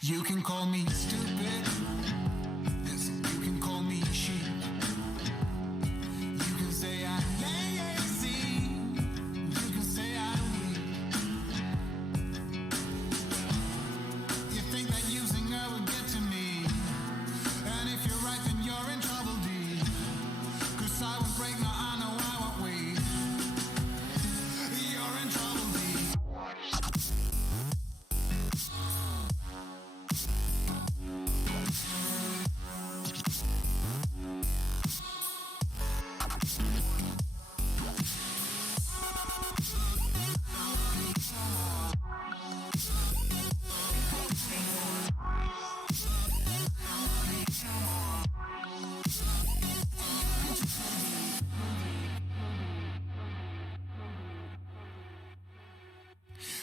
You can call me stupid. Yes, you can call me sheep. You can say I'm lazy. You can say I'm weak. You think that using her will get to me. And if you're right, then you're in trouble, D. 'Cause I won't break, no, I know I won't wait. You're in trouble, D.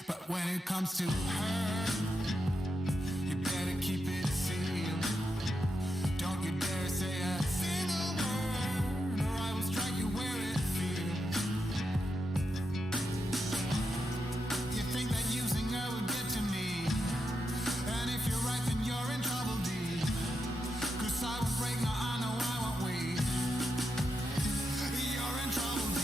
But when it comes to her, you better keep it sealed. Don't you dare say a single word, or I will strike you where it feels. You think that using her will get to me, and if you're right, then you're in trouble, D. 'Cause I won't break, no, I know I won't wait. You're in trouble, D.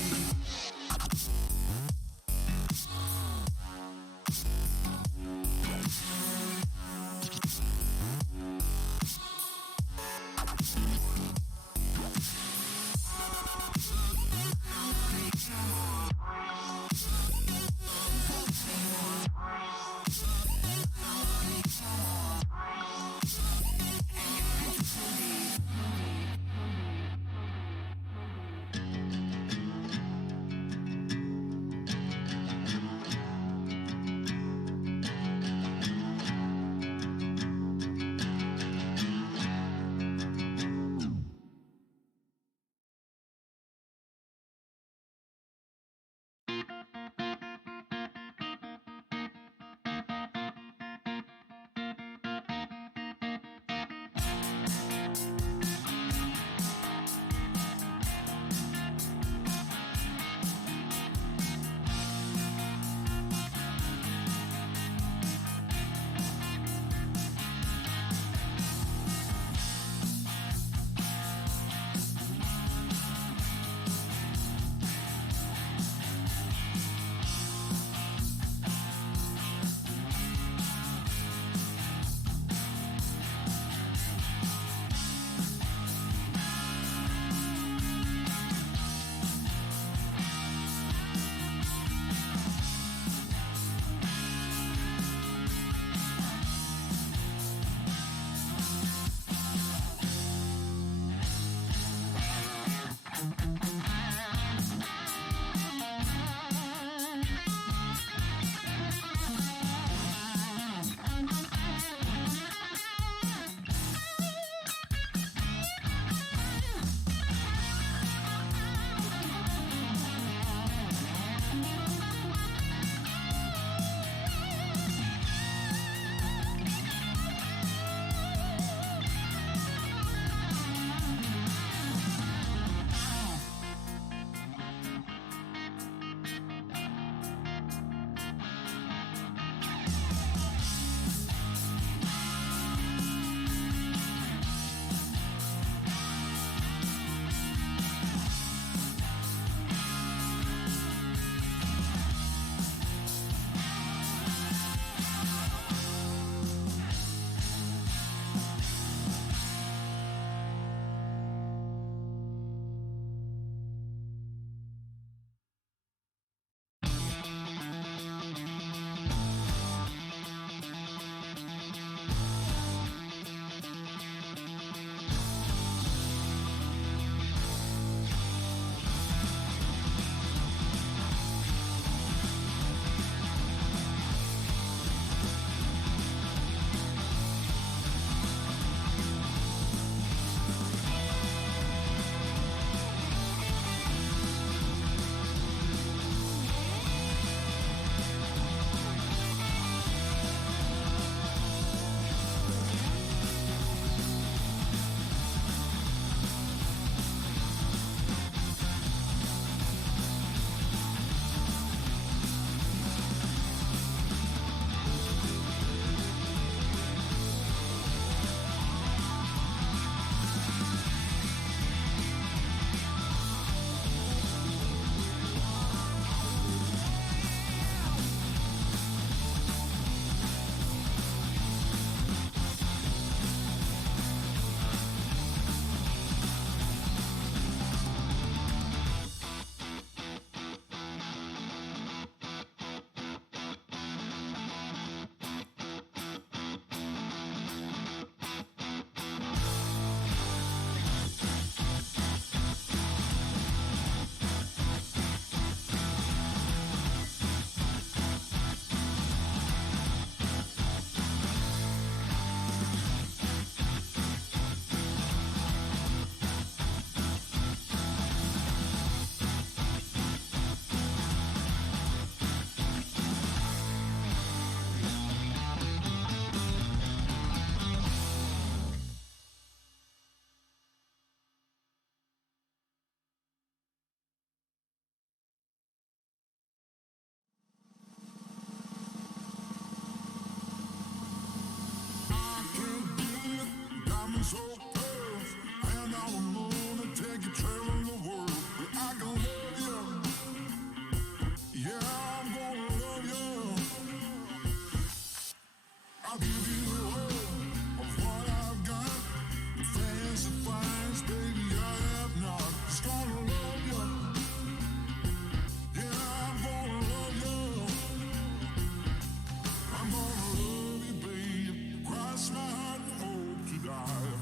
cross my heart and hope to die.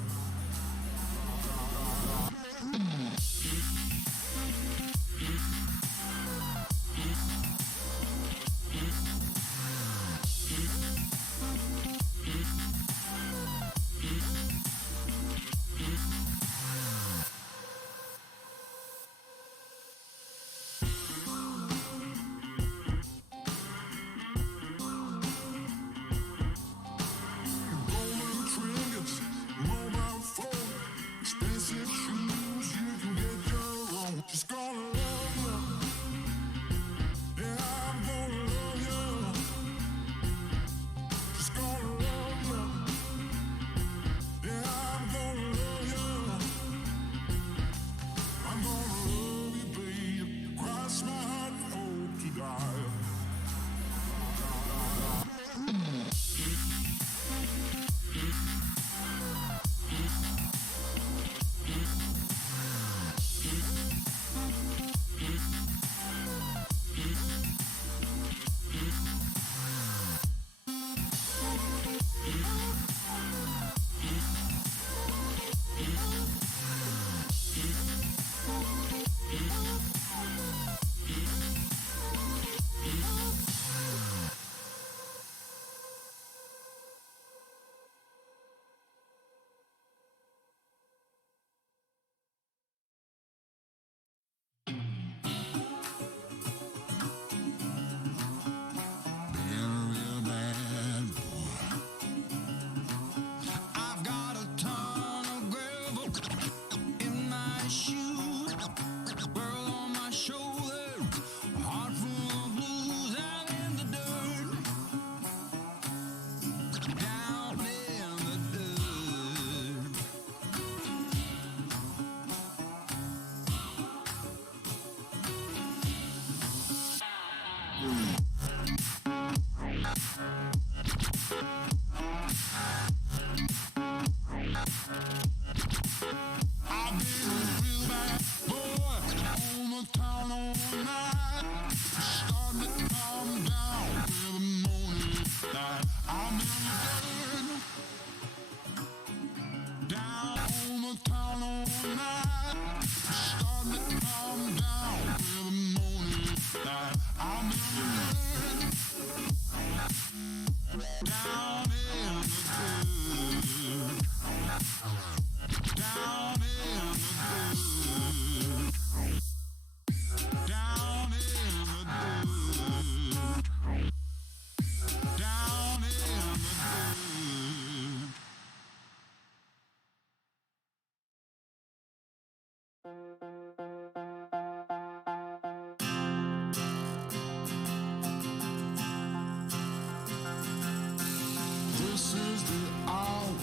This is the hour,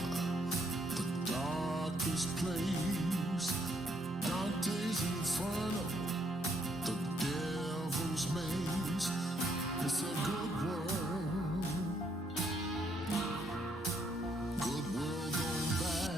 the darkest place. Dante's Inferno, the devil's maze. It's a good world, good world gone bad.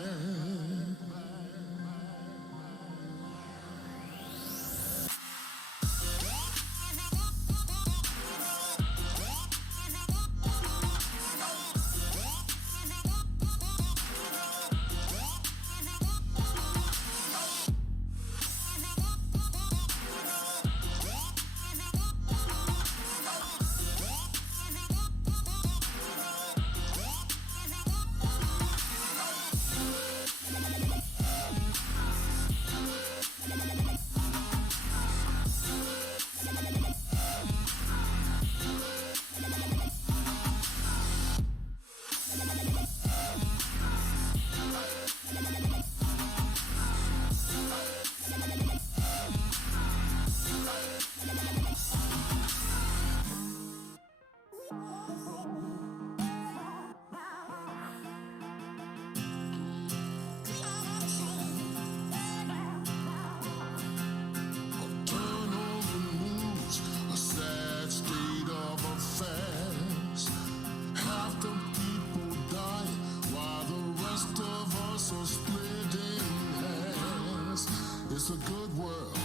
It's a good world.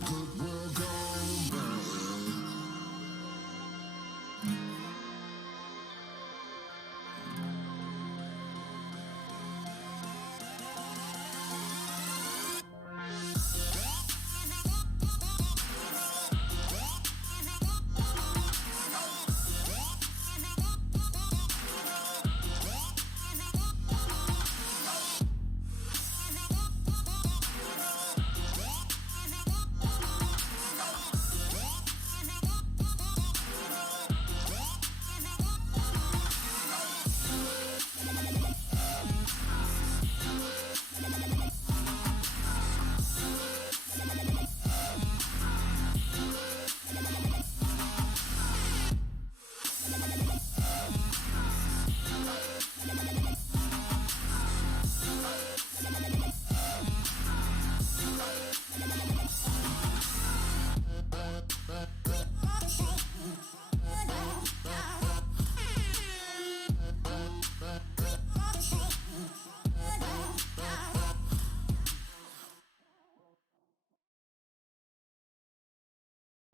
Good world gone bad.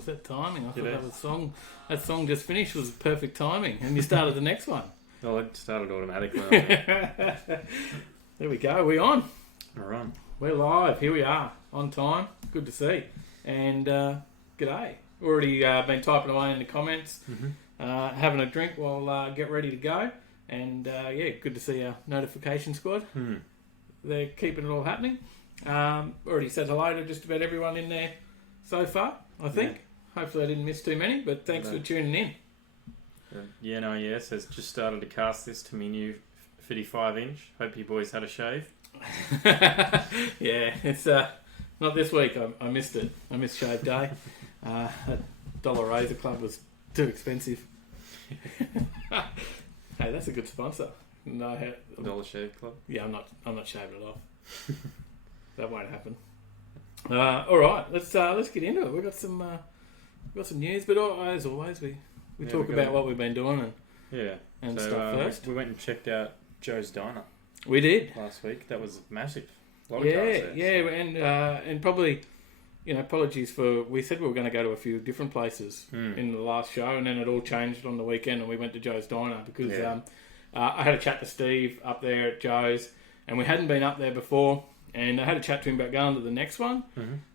That timing, I thought that song just finished was perfect timing, and you started the next one. Well, it started automatically. There we go, we're on. We're on. We're live, here we are, on time, good to see. And g'day. Already been typing away in the comments, having a drink while get ready to go. And yeah, good to see our notification squad. They're keeping it all happening. Already said hello to just about everyone in there so far, I think. Yeah. Hopefully I didn't miss too many, but thanks for tuning in. Yes, has just started to cast this to me new 55-inch. Hope you boys had a shave. Yeah, it's not this week. I missed it. I missed shave day. That Dollar Razor Club was too expensive. Hey, that's a good sponsor. No, Dollar Shave Club. Yeah, I'm not shaving it off. That won't happen. All right, let's get into it. We've got some news, but as always, we talk about what we've been doing and stuff first. We went and checked out Joe's Diner. We did last week. That was massive. A lot of cars there. And probably, apologies for, we said we were going to go to a few different places in the last show, and then it all changed on the weekend, and we went to Joe's Diner because I had a chat to Steve up there at Joe's, and we hadn't been up there before. And I had a chat to him about going to the next one,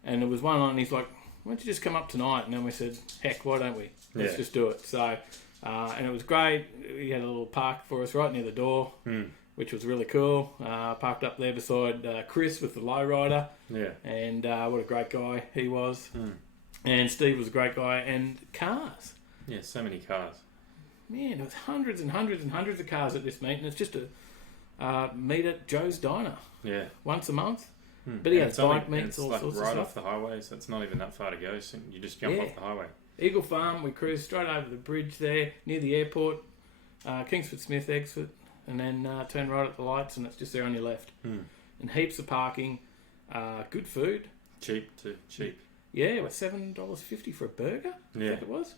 and there was one on, and he's like, "Why don't you just come up tonight?" And then we said, "Heck, why don't we? Let's just do it." So, and it was great. He had a little park for us right near the door, which was really cool. Parked up there beside Chris with the lowrider. Yeah. And what a great guy he was. And Steve was a great guy. And cars. Yeah, so many cars. Man, there was hundreds and hundreds and hundreds of cars at this meet, and it's just a meet at Joe's Diner. Yeah. Once a month. But he has bike meets, all sorts of stuff. Right off the highway, so it's not even that far to go. So you just jump off the highway. Eagle Farm, we cruised straight over the bridge there, near the airport. Kingsford Smith exit, and then turn right at the lights, and it's just there on your left. And heaps of parking, good food. Cheap. Yeah, it was $7.50 for a burger, I think it was.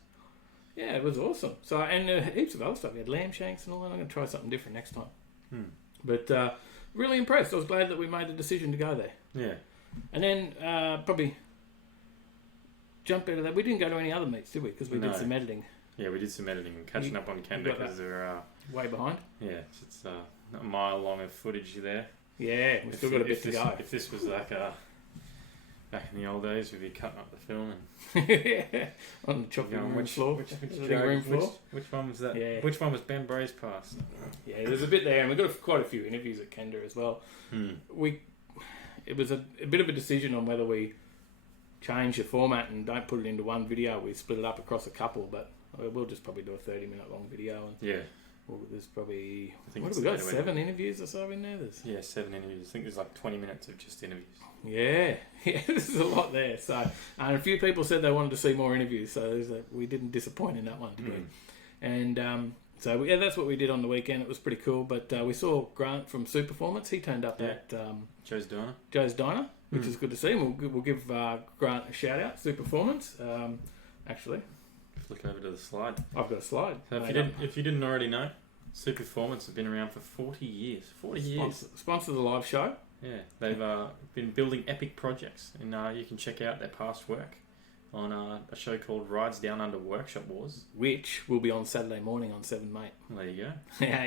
Yeah, it was awesome. So, and heaps of other stuff. We had lamb shanks and all that. I'm going to try something different next time. But really impressed. I was glad that we made the decision to go there. Yeah. And then probably jump out of that. We didn't go to any other meets, did we? Because we did some editing. Yeah, we did some editing and catching up on Canada because they're way behind. Yeah, it's a mile long of footage there. Yeah, we've still got a bit to go. If this was like back in the old days, we'd be cutting up the film and on the chopping room floor. Which one was that? Yeah. Which one was Ben Bray's pass? Yeah, there's a bit there, and we've got quite a few interviews at Kenda as well. It was a bit of a decision on whether we change the format and don't put it into one video. We split it up across a couple, but we'll just probably do a 30-minute long video. And there's probably, what have we got, 7 interviews or so in there? 7 interviews. I think there's like 20 minutes of just interviews. Yeah, this is a lot there. So, and a few people said they wanted to see more interviews, so we didn't disappoint in that one, did we? And so, that's what we did on the weekend. It was pretty cool, but we saw Grant from Superformance. He turned up at Joe's Diner, which is good to see. And we'll give Grant a shout-out, Superformance, actually. Flick over to the slide. I've got a slide. So if you didn't already know, Superformance have been around for 40 years. 40 years. Sponsor the live show. Yeah, they've been building epic projects, and you can check out their past work on a show called Rides Down Under Workshop Wars, which will be on Saturday morning on 7 Mate. There you go. Yeah,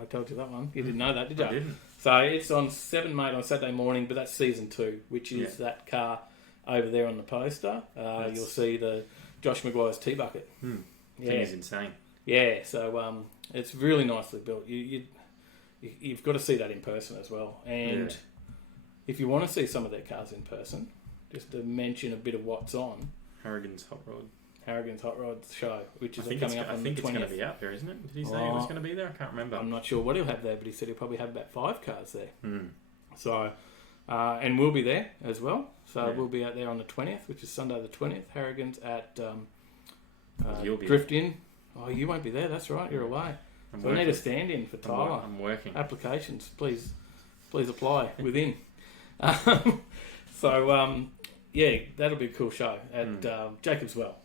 I told you that one. You didn't know that, did you? I didn't. So it's on 7 Mate on Saturday morning, but that's season 2, which is that car over there on the poster. You'll see the Josh Maguire's T-Bucket. I think it's insane. Yeah, so it's really nicely built. You've got to see that in person as well. And if you want to see some of their cars in person, just to mention a bit of what's on. Harrigan's Hot Rod show, which is coming up on the 20th. I think it's going to be out there, isn't it? Did he say it was going to be there? I can't remember. I'm not sure what he'll have there, but he said he'll probably have about 5 cars there. So, and we'll be there as well. So we'll be out there on the 20th, which is Sunday the 20th. Harrigan's at Drift In. Oh, you won't be there. That's right. You're away. So we need a stand-in for Tyler. I'm working. Applications, please apply within. Yeah, that'll be a cool show at Jacob's Well.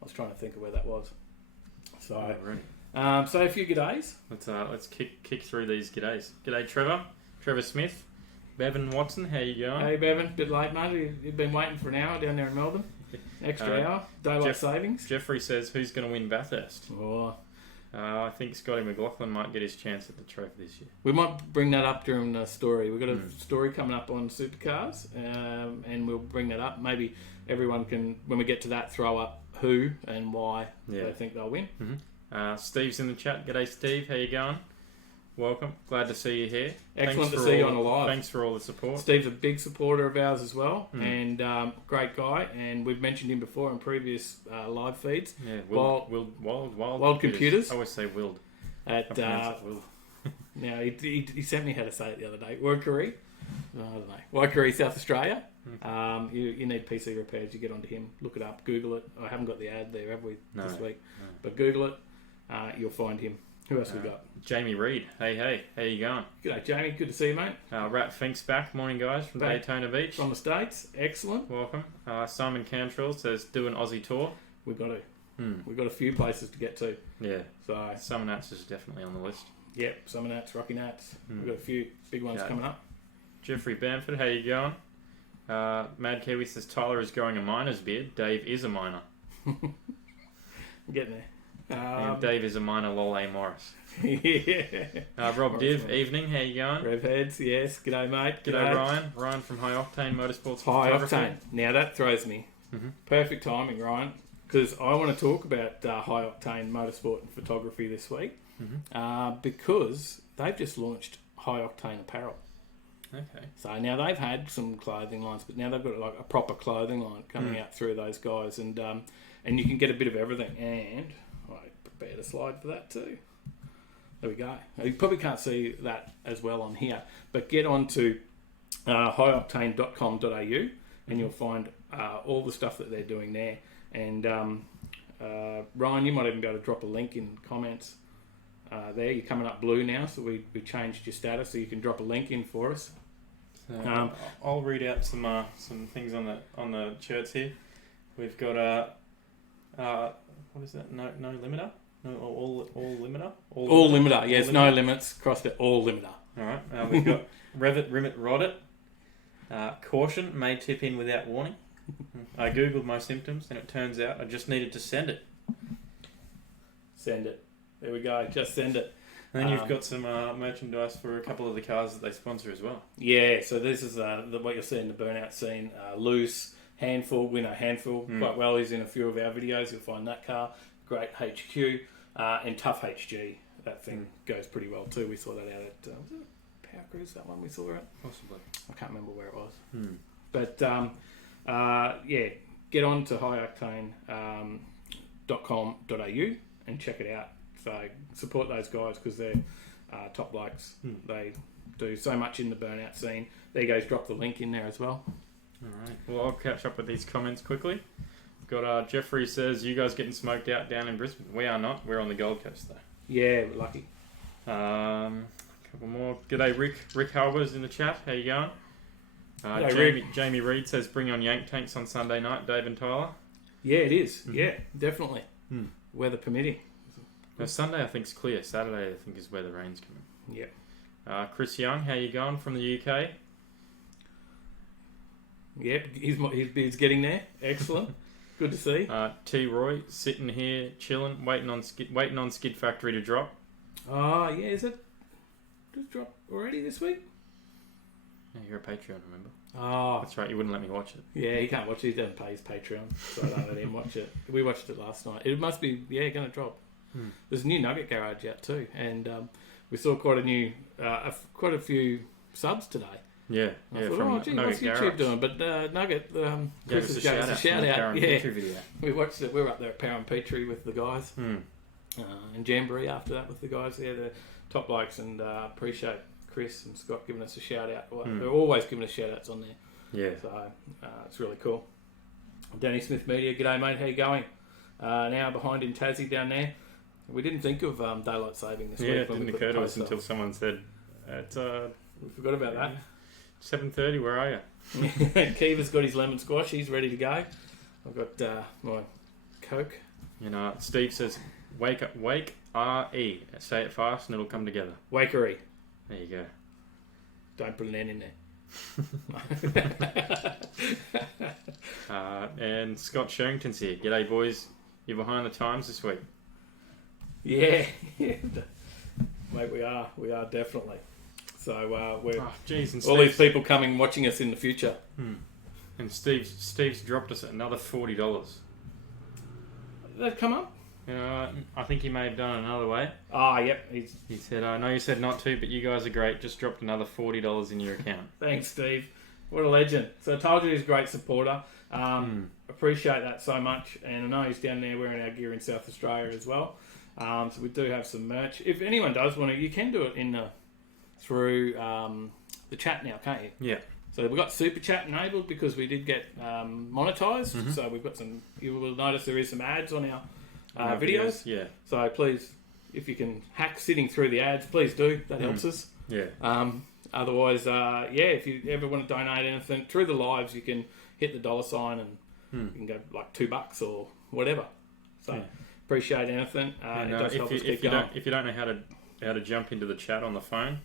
I was trying to think of where that was. So, so a few g'days. Let's kick through these g'days. G'day, Trevor Smith, Bevan Watson. How you going? Hey, Bevan. Bit late, mate. You've been waiting for an hour down there in Melbourne. Extra hour. Daylight savings. Jeffrey says, "Who's going to win Bathurst?" Oh. I think Scotty McLaughlin might get his chance at the trophy this year. We might bring that up during the story. We've got a story coming up on Supercars, and we'll bring that up. Maybe everyone can, when we get to that, throw up who and why they think they'll win. Mm-hmm. Steve's in the chat. G'day, Steve. How you going? Welcome. Glad to see you here. Excellent to see you on the live. Thanks for all the support. Steve's a big supporter of ours as well, and great guy. And we've mentioned him before in previous live feeds. Yeah, Wild Computers. I always say Wild. At now he sent me how to say it the other day. Workery. I don't know. Workery, South Australia. You need PC repairs. You get onto him. Look it up. Google it. I haven't got the ad there, have we, this week? No. But Google it. You'll find him. Who else we got? Jamie Reed. Hey, how you going? G'day, Jamie. Good to see you, mate. Rat Fink's back. Morning, guys, from Daytona Beach. From the States. Excellent. Welcome. Simon Cantrell says, do an Aussie tour. We've got to. We've got a few places to get to. Yeah. So Summer Nats is definitely on the list. Yep, Summer Nats, Rocky Nats. We've got a few big ones coming up. Jeffrey Bamford, how you going? Mad Kiwi says, Tyler is growing a miner's beard. Dave is a miner. I'm getting there. And Dave is a minor, lol, A. Morris. Yeah. Rob Div, evening, how you going? Rev Heads, yes. G'day, mate. G'day, Ryan. Ryan from High Octane Motorsports High Octane. Now that throws me. Perfect timing, Ryan, because I want to talk about High Octane Motorsport and Photography this week because they've just launched High Octane Apparel. Okay. So now they've had some clothing lines, but now they've got like a proper clothing line coming out through those guys, and you can get a bit of everything. And I prepared a slide for that too. There we go. You probably can't see that as well on here, but get on to highoctane.com.au and you'll find all the stuff that they're doing there. And Ryan, you might even be able to drop a link in comments there. You're coming up blue now, so we changed your status, so you can drop a link in for us. So, I'll read out some things on the shirts here. We've got what is that? No limiter. No, all limiter? All limiter, yes, no limits, crossed it, all limiter. Alright, we've got rev it, rim it, rod it. Caution, may tip in without warning. I googled my symptoms and it turns out I just needed to send it. Send it. There we go, just send it. And then you've got some merchandise for a couple of the cars that they sponsor as well. Yeah, so this is what you'll see in the burnout scene. Loose, Handful, we know Handful quite well. He's in a few of our videos. You'll find that car. Great HQ. And Tough HG. That thing goes pretty well too. We saw that out at was it Power Cruise, that one we saw it? Possibly. I can't remember where it was. But get on to highoctane.com.au and check it out. So support those guys because they're top blokes. They do so much in the burnout scene. There you go, drop the link in there as well. Alright, well I'll catch up with these comments quickly. Got Jeffrey says, you guys getting smoked out down in Brisbane? We are not. We're on the Gold Coast though. Yeah, we're lucky. Couple more. G'day Rick Halber's in the chat. How you going? Jamie Reed says, bring on Yank Tanks on Sunday night, Dave and Tyler. Yeah, it is. Yeah, definitely. Weather permitting. Now, Sunday I think is clear. Saturday I think is where the rain's coming. Yeah. Chris Young, how you going from the UK? Yep, he's getting there. Excellent. Good to see. T. Roy sitting here chilling, waiting on Skid Factory to drop. Oh yeah, is it just dropped already this week? Yeah, you're a Patreon, remember? Oh, that's right. You wouldn't let me watch it. Yeah, he can't watch it. He doesn't pay his Patreon, so I don't let him watch it. We watched it last night. It must be going to drop. There's a new Nugget garage out too, and we saw quite a few subs today. Yeah, I thought, what's YouTube doing? But Nugget, Chris gave us a shout out. Yeah, we watched it. We were up there at Power and Petrie with the guys, and Jamboree after that with the guys there, the top blokes, and appreciate Chris and Scott giving us a shout out. Well, they're always giving us shout outs on there. Yeah, so it's really cool. Danny Smith Media, g'day mate, how you going? Now behind in Tassie down there. We didn't think of daylight saving this Yeah, week. it didn't occur to us until someone said, "It's We forgot about that. 7:30. Where are you?" Kiva's got his lemon squash. He's ready to go. I've got my Coke. You know, Steve says, "Wake up, wake R-E." Say it fast and it'll come together. Wakery. There you go. Don't put an N in there. And Scott Sherrington's here. G'day, boys. You're behind the times this week. Yeah. Mate, we are. We are definitely. So we're And all these people coming watching us in the future. And Steve's dropped us another $40. They've come up? I think he may have done it another way. Ah, yep. He said, "I know you said not to, but you guys are great. Just dropped another $40 in your account." Thanks, Steve. What a legend. So I told you he's a great supporter. Appreciate that so much. And I know he's down there wearing our gear in South Australia as well. So we do have some merch. If anyone does want to, you can do it through the chat now, can't you? Yeah. So we've got Super Chat enabled because we did get monetized. So we've got some, you will notice there is some ads on our videos. Yeah. So please, if you can hack sitting through the ads, please do. That helps us. Yeah. Otherwise, if you ever want to donate anything through the lives, you can hit the $sign and you can go like $2 or whatever. So appreciate anything. It does help us keep going. If you don't know how to jump into the chat on the phone,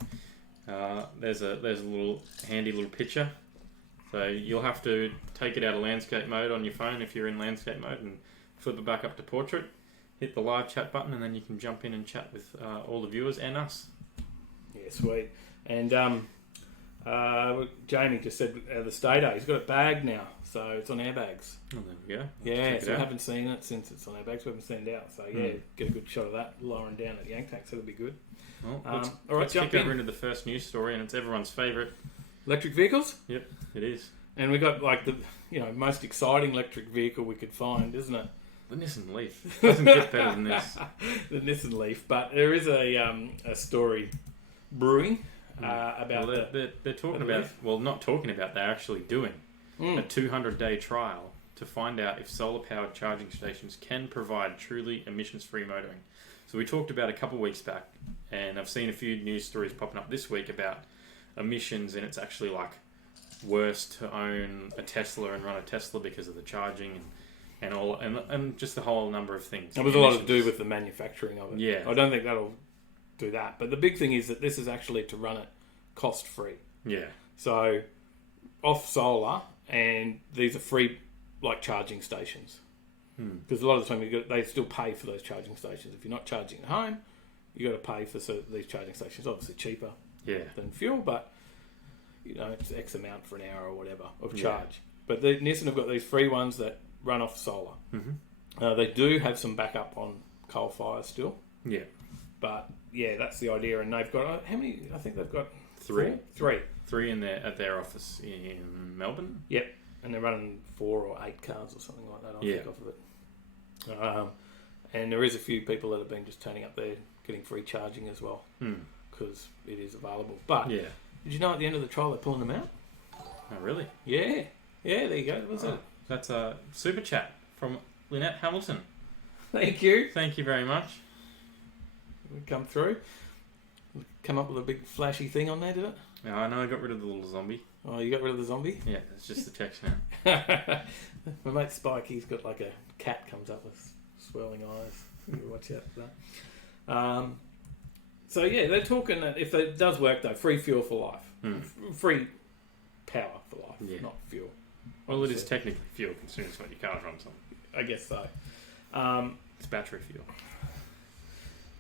there's a little handy little picture. So you'll have to take it out of landscape mode on your phone if you're in landscape mode and flip it back up to portrait. Hit the live chat button and then you can jump in and chat with all the viewers and us. Yeah, sweet. And Jamie just said the Stato, he's got it bagged now, so it's on airbags. Oh, there we go. Yeah, so we haven't seen it since it's on airbags. We haven't sent it out, so get a good shot of that lowering down at Yank Tank, so that'll be good. Well, let's kick over into the first news story, and it's everyone's favourite. Electric vehicles? Yep, it is. And we got like the most exciting electric vehicle we could find, isn't it? The Nissan Leaf. Doesn't get better than this. The Nissan Leaf, but there is a story brewing about they're talking about Leaf. Well, not talking about, they're actually doing a 200-day trial to find out if solar-powered charging stations can provide truly emissions-free motoring. So we talked about a couple of weeks back, and I've seen a few news stories popping up this week about emissions, and it's actually like worse to own a Tesla and run a Tesla because of the charging and just the whole number of things. It was a lot to do with the manufacturing of it. Yeah. I don't think that'll do that. But the big thing is that this is actually to run it cost-free. Yeah. So off solar, and these are free like charging stations. Because a lot of the time they still pay for those charging stations. If you're not charging at home, you got to pay for these charging stations. Obviously cheaper than fuel, but it's X amount for an hour or whatever of charge. But Nissan have got these free ones that run off solar. They do have some backup on coal fires still. Yeah. But that's the idea. And they've got how many? I think they've got three. Three in their office in Melbourne. Yep. And they're running 4 or 8 cars or something like that. I think off of it. And there is a few people that have been just turning up there, getting free charging as well, because it is available. But did you know at the end of the trial they're pulling them out? Oh, really? Yeah. There you go. What's that? That's a super chat from Lynette Hamilton. Thank you. Thank you very much. Come through. Come up with a big flashy thing on there, did it? Yeah, I know. I got rid of the little zombie. Oh, you got rid of the zombie? Yeah, it's just the text now. My mate Spike, he's got like a cat comes up with swirling eyes. Watch out for that. So they're talking that if it does work though, free fuel for life, free power for life, not fuel. Well, it is technically fuel, considering it's what your car runs on. I guess so. It's battery fuel.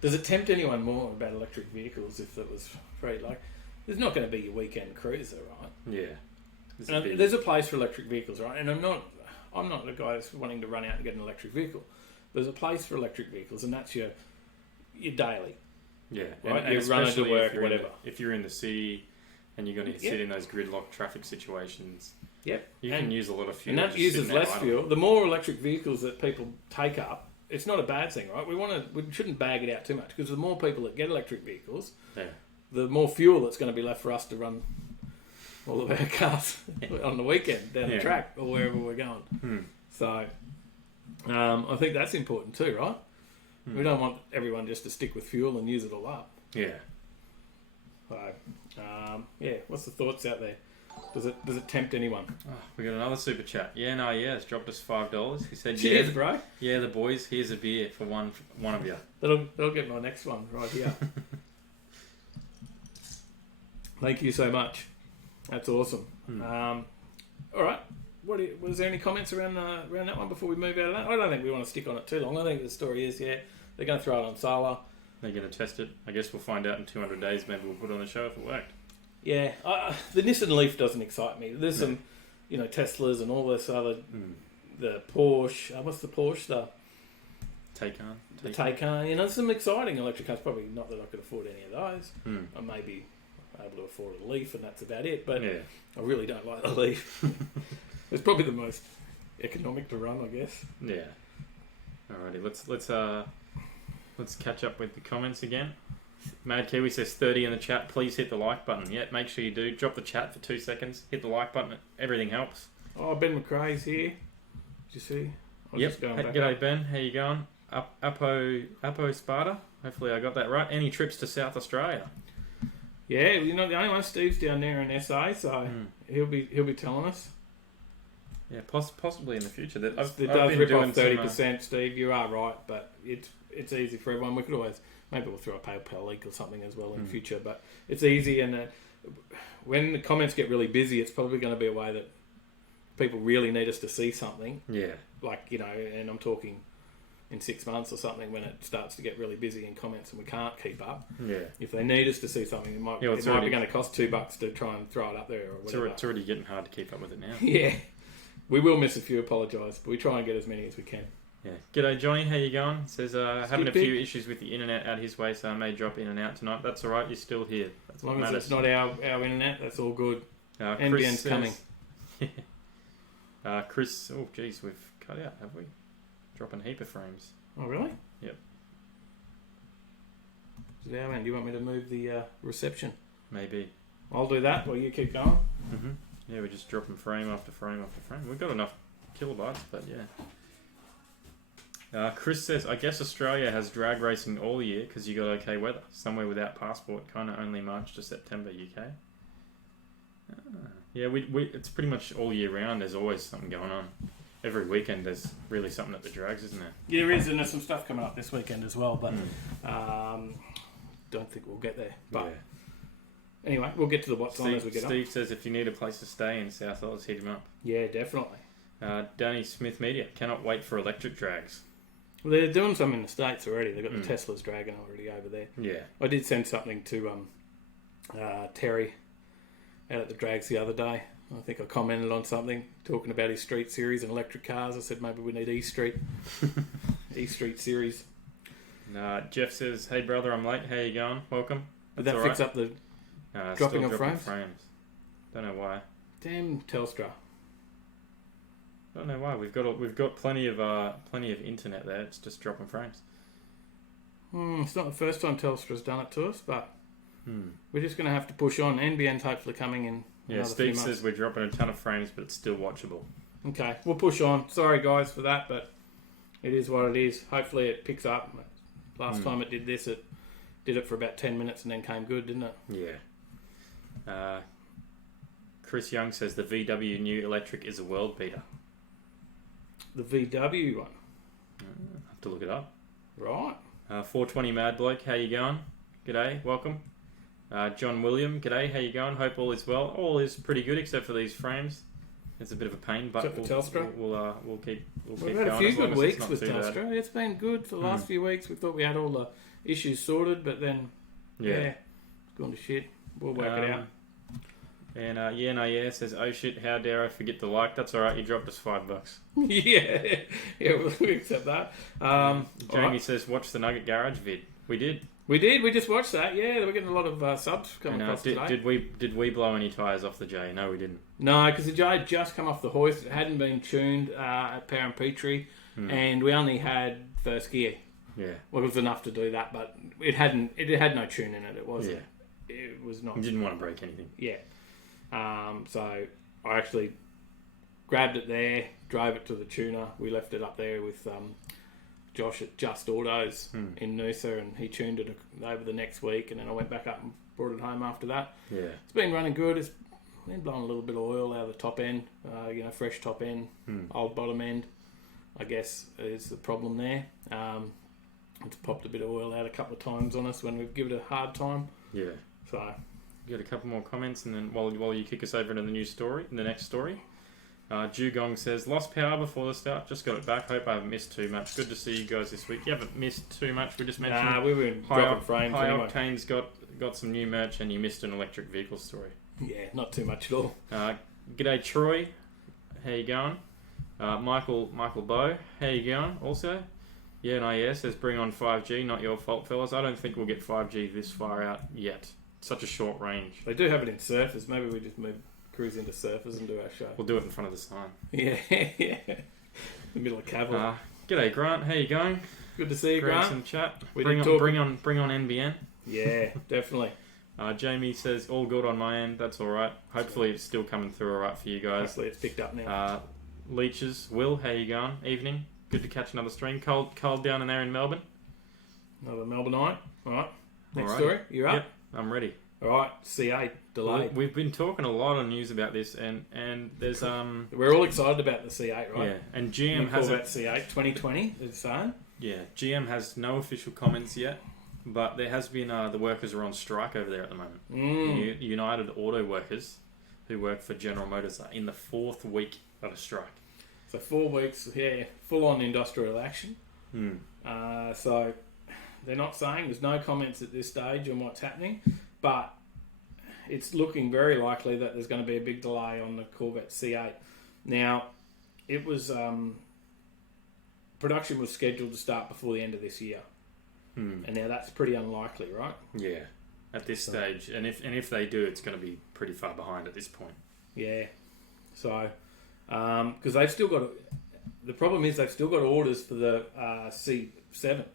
Does it tempt anyone more about electric vehicles if it was free? Like, there's not going to be your weekend cruiser, right? Yeah. There's a place for electric vehicles, right? And I'm not the guy that's wanting to run out and get an electric vehicle. There's a place for electric vehicles, and that's your daily. Yeah, right? And you run to work, whatever. If you're in the city and you're going to sit in those gridlock traffic situations, you can use a lot of fuel. And that uses less fuel. The more electric vehicles that people take up, it's not a bad thing, right? We shouldn't bag it out too much, because the more people that get electric vehicles, the more fuel that's going to be left for us to run all of our cars on the weekend down the track or wherever we're going. So I think that's important too, right? We don't want everyone just to stick with fuel and use it all up. Yeah. So, what's the thoughts out there? Does it tempt anyone? Oh, we got another super chat. It's dropped us $5. He said, Cheers, bro. Yeah, the boys, here's a beer for one of you. That'll get my next one right here. Thank you so much. That's awesome. All right. Was there any comments around that one before we move out of that? I don't think we want to stick on it too long. I think the story is, they're going to throw it on solar. They're going to test it. I guess we'll find out in 200 days. Maybe we'll put it on the show if it worked. Yeah. The Nissan Leaf doesn't excite me. There's some, Teslas and all this other, the Porsche. What's the Porsche? Taycan. The Taycan. Some exciting electric cars. Probably not that I could afford any of those. I may be able to afford a Leaf and that's about it. But I really don't like the Leaf. It's probably the most economic to run, I guess. Yeah. Alrighty, let's catch up with the comments again. Mad Kiwi says 30 in the chat. Please hit the like button. Yeah, make sure you do. Drop the chat for 2 seconds. Hit the like button. Everything helps. Oh, Ben McRae's here. Did you see? G'day Ben. How you going? Apo Sparta. Hopefully I got that right. Any trips to South Australia? Yeah, the only one. Steve's down there in SA, so he'll be telling us. Yeah, possibly in the future. It does rip off 30%, Steve. You are right, but it's easy for everyone. We could always, maybe we'll throw a PayPal link or something as well in the future, but it's easy. And when the comments get really busy, it's probably going to be a way that people really need us to see something. Yeah. And I'm talking in 6 months or something when it starts to get really busy in comments and we can't keep up. Yeah. If they need us to see something, it might be going to cost $2 to try and throw it up there or whatever. It's already getting hard to keep up with it now. Yeah. We will miss a few, apologise, but we try and get as many as we can. Yeah. G'day, Johnny. How you going? Says, having a few issues with the internet out his way, so I may drop in and out tonight. That's all right. You're still here. That's as long as it's not our internet, that's all good. NBN's coming. Chris, oh, geez, we've cut out, have we? Dropping a heap of frames. Oh, really? Yep. Do you want me to move the reception? Maybe. I'll do that while you keep going. Mm-hmm. Yeah, we're just dropping frame after frame after frame. We've got enough kilobytes, but yeah. Chris says, I guess Australia has drag racing all year because you got okay weather. Somewhere without passport, kind of only March to September, UK. Yeah, we it's pretty much all year round. There's always something going on. Every weekend there's really something at the drags, isn't there? Yeah, there is, and there's some stuff coming up this weekend as well, but don't think we'll get there. But anyway, we'll get to the what's on as we get on. Steve says if you need a place to stay in South Oz, hit him up. Yeah, definitely. Danny Smith Media, cannot wait for electric drags. Well, they're doing some in the States already. They've got the Tesla's dragging already over there. Yeah. I did send something to Terry out at the drags the other day. I think I commented on something talking about his street series and electric cars. I said maybe we need E-Street. E-Street series. Jeff says, hey brother, I'm late. How you going? Welcome. Did that fix up the dropping of frames? Don't know why. Damn Telstra. Don't know why. We've got plenty of internet there. It's just dropping frames. It's not the first time Telstra's done it to us, but we're just going to have to push on. NBN's hopefully coming in. Yeah, Steve says we're dropping a ton of frames, but it's still watchable. Okay, we'll push on. Sorry guys for that, but it is what it is. Hopefully it picks up. Last time it did this, it did it for about 10 minutes and then came good, didn't it? Yeah. Chris Young says the VW new electric is a world beater. The VW one? I'll have to look it up. Right. 420 Mad Bloke, how you going? G'day, welcome. John William, g'day, how you going? Hope all is well. All is pretty good except for these frames. It's a bit of a pain, but we'll keep We've going. had a few good weeks with Telstra. It's been good for the last few weeks. We thought we had all the issues sorted, but then it's gone to shit. We'll work it out. And says, oh shit, how dare I forget to like? That's alright, you dropped us $5. yeah, we accept that. Jamie says, watch the Nugget Garage vid. We did. We just watched that, yeah. We're getting a lot of subs coming across today. Did we blow any tyres off the J? No, we didn't. No, because the J had just come off the hoist. It hadn't been tuned at Power and Petrie, and we only had first gear. Yeah. Well, it was enough to do that, but it had no tune in it. It wasn't. Yeah. It was not. You didn't want to break anything. Yeah. So I actually grabbed it there, drove it to the tuner. We left it up there with Josh at Just Autos in Noosa, and he tuned it over the next week, and then I went back up and brought it home after that. Yeah. It's been running good. It's been blowing a little bit of oil out of the top end, fresh top end, old bottom end, I guess, is the problem there. It's popped a bit of oil out a couple of times on us when we've given it a hard time. Yeah. So, Get a couple more comments, and then while you kick us over into the next story. Dugong says, lost power before the start, just got it back. Hope I haven't missed too much. Good to see you guys this week. You haven't missed too much. We just mentioned we were in dropping frames High anyway. Octane's got some new merch, and you missed an electric vehicle story. Yeah, not too much at all. G'day Troy, how you going? Michael Bow, how you going? Also, says bring on 5G. Not your fault, fellas. I don't think we'll get 5G this far out yet. Such a short range. They do have it in surfers. Maybe we just cruise into surfers and do our show. We'll do it in front of the sign. Yeah. The middle of Cavill. G'day Grant, how you going? Good to see you, Grant. Some chat. We bring on NBN. Yeah, definitely. Jamie says all good on my end. That's all right. Hopefully it's still coming through all right for you guys. Hopefully it's picked up now. Leeches, Will, how you going? Evening. Good to catch another stream. Cold down in there in Melbourne. Another Melbourne night. All right. Next Alrighty. story. You're up. Yep, I'm ready. All right. C8 delayed. We've been talking a lot of news about this, and there's We're all excited about the C8, right? Yeah, and GM has Corvette C8 2020. It's saying. Yeah, GM has no official comments yet, but there has been the workers are on strike over there at the moment. United Auto Workers, who work for General Motors, are in the 4th week of a strike. So 4 weeks, full on industrial action. So they're not saying, there's no comments at this stage on what's happening, but it's looking very likely that there's going to be a big delay on the Corvette C8. Now, it was production was scheduled to start before the end of this year, and now that's pretty unlikely, right? Yeah, at this stage, and if they do, it's going to be pretty far behind at this point. Yeah, so because they've still got the problem is they've still got orders for the C7.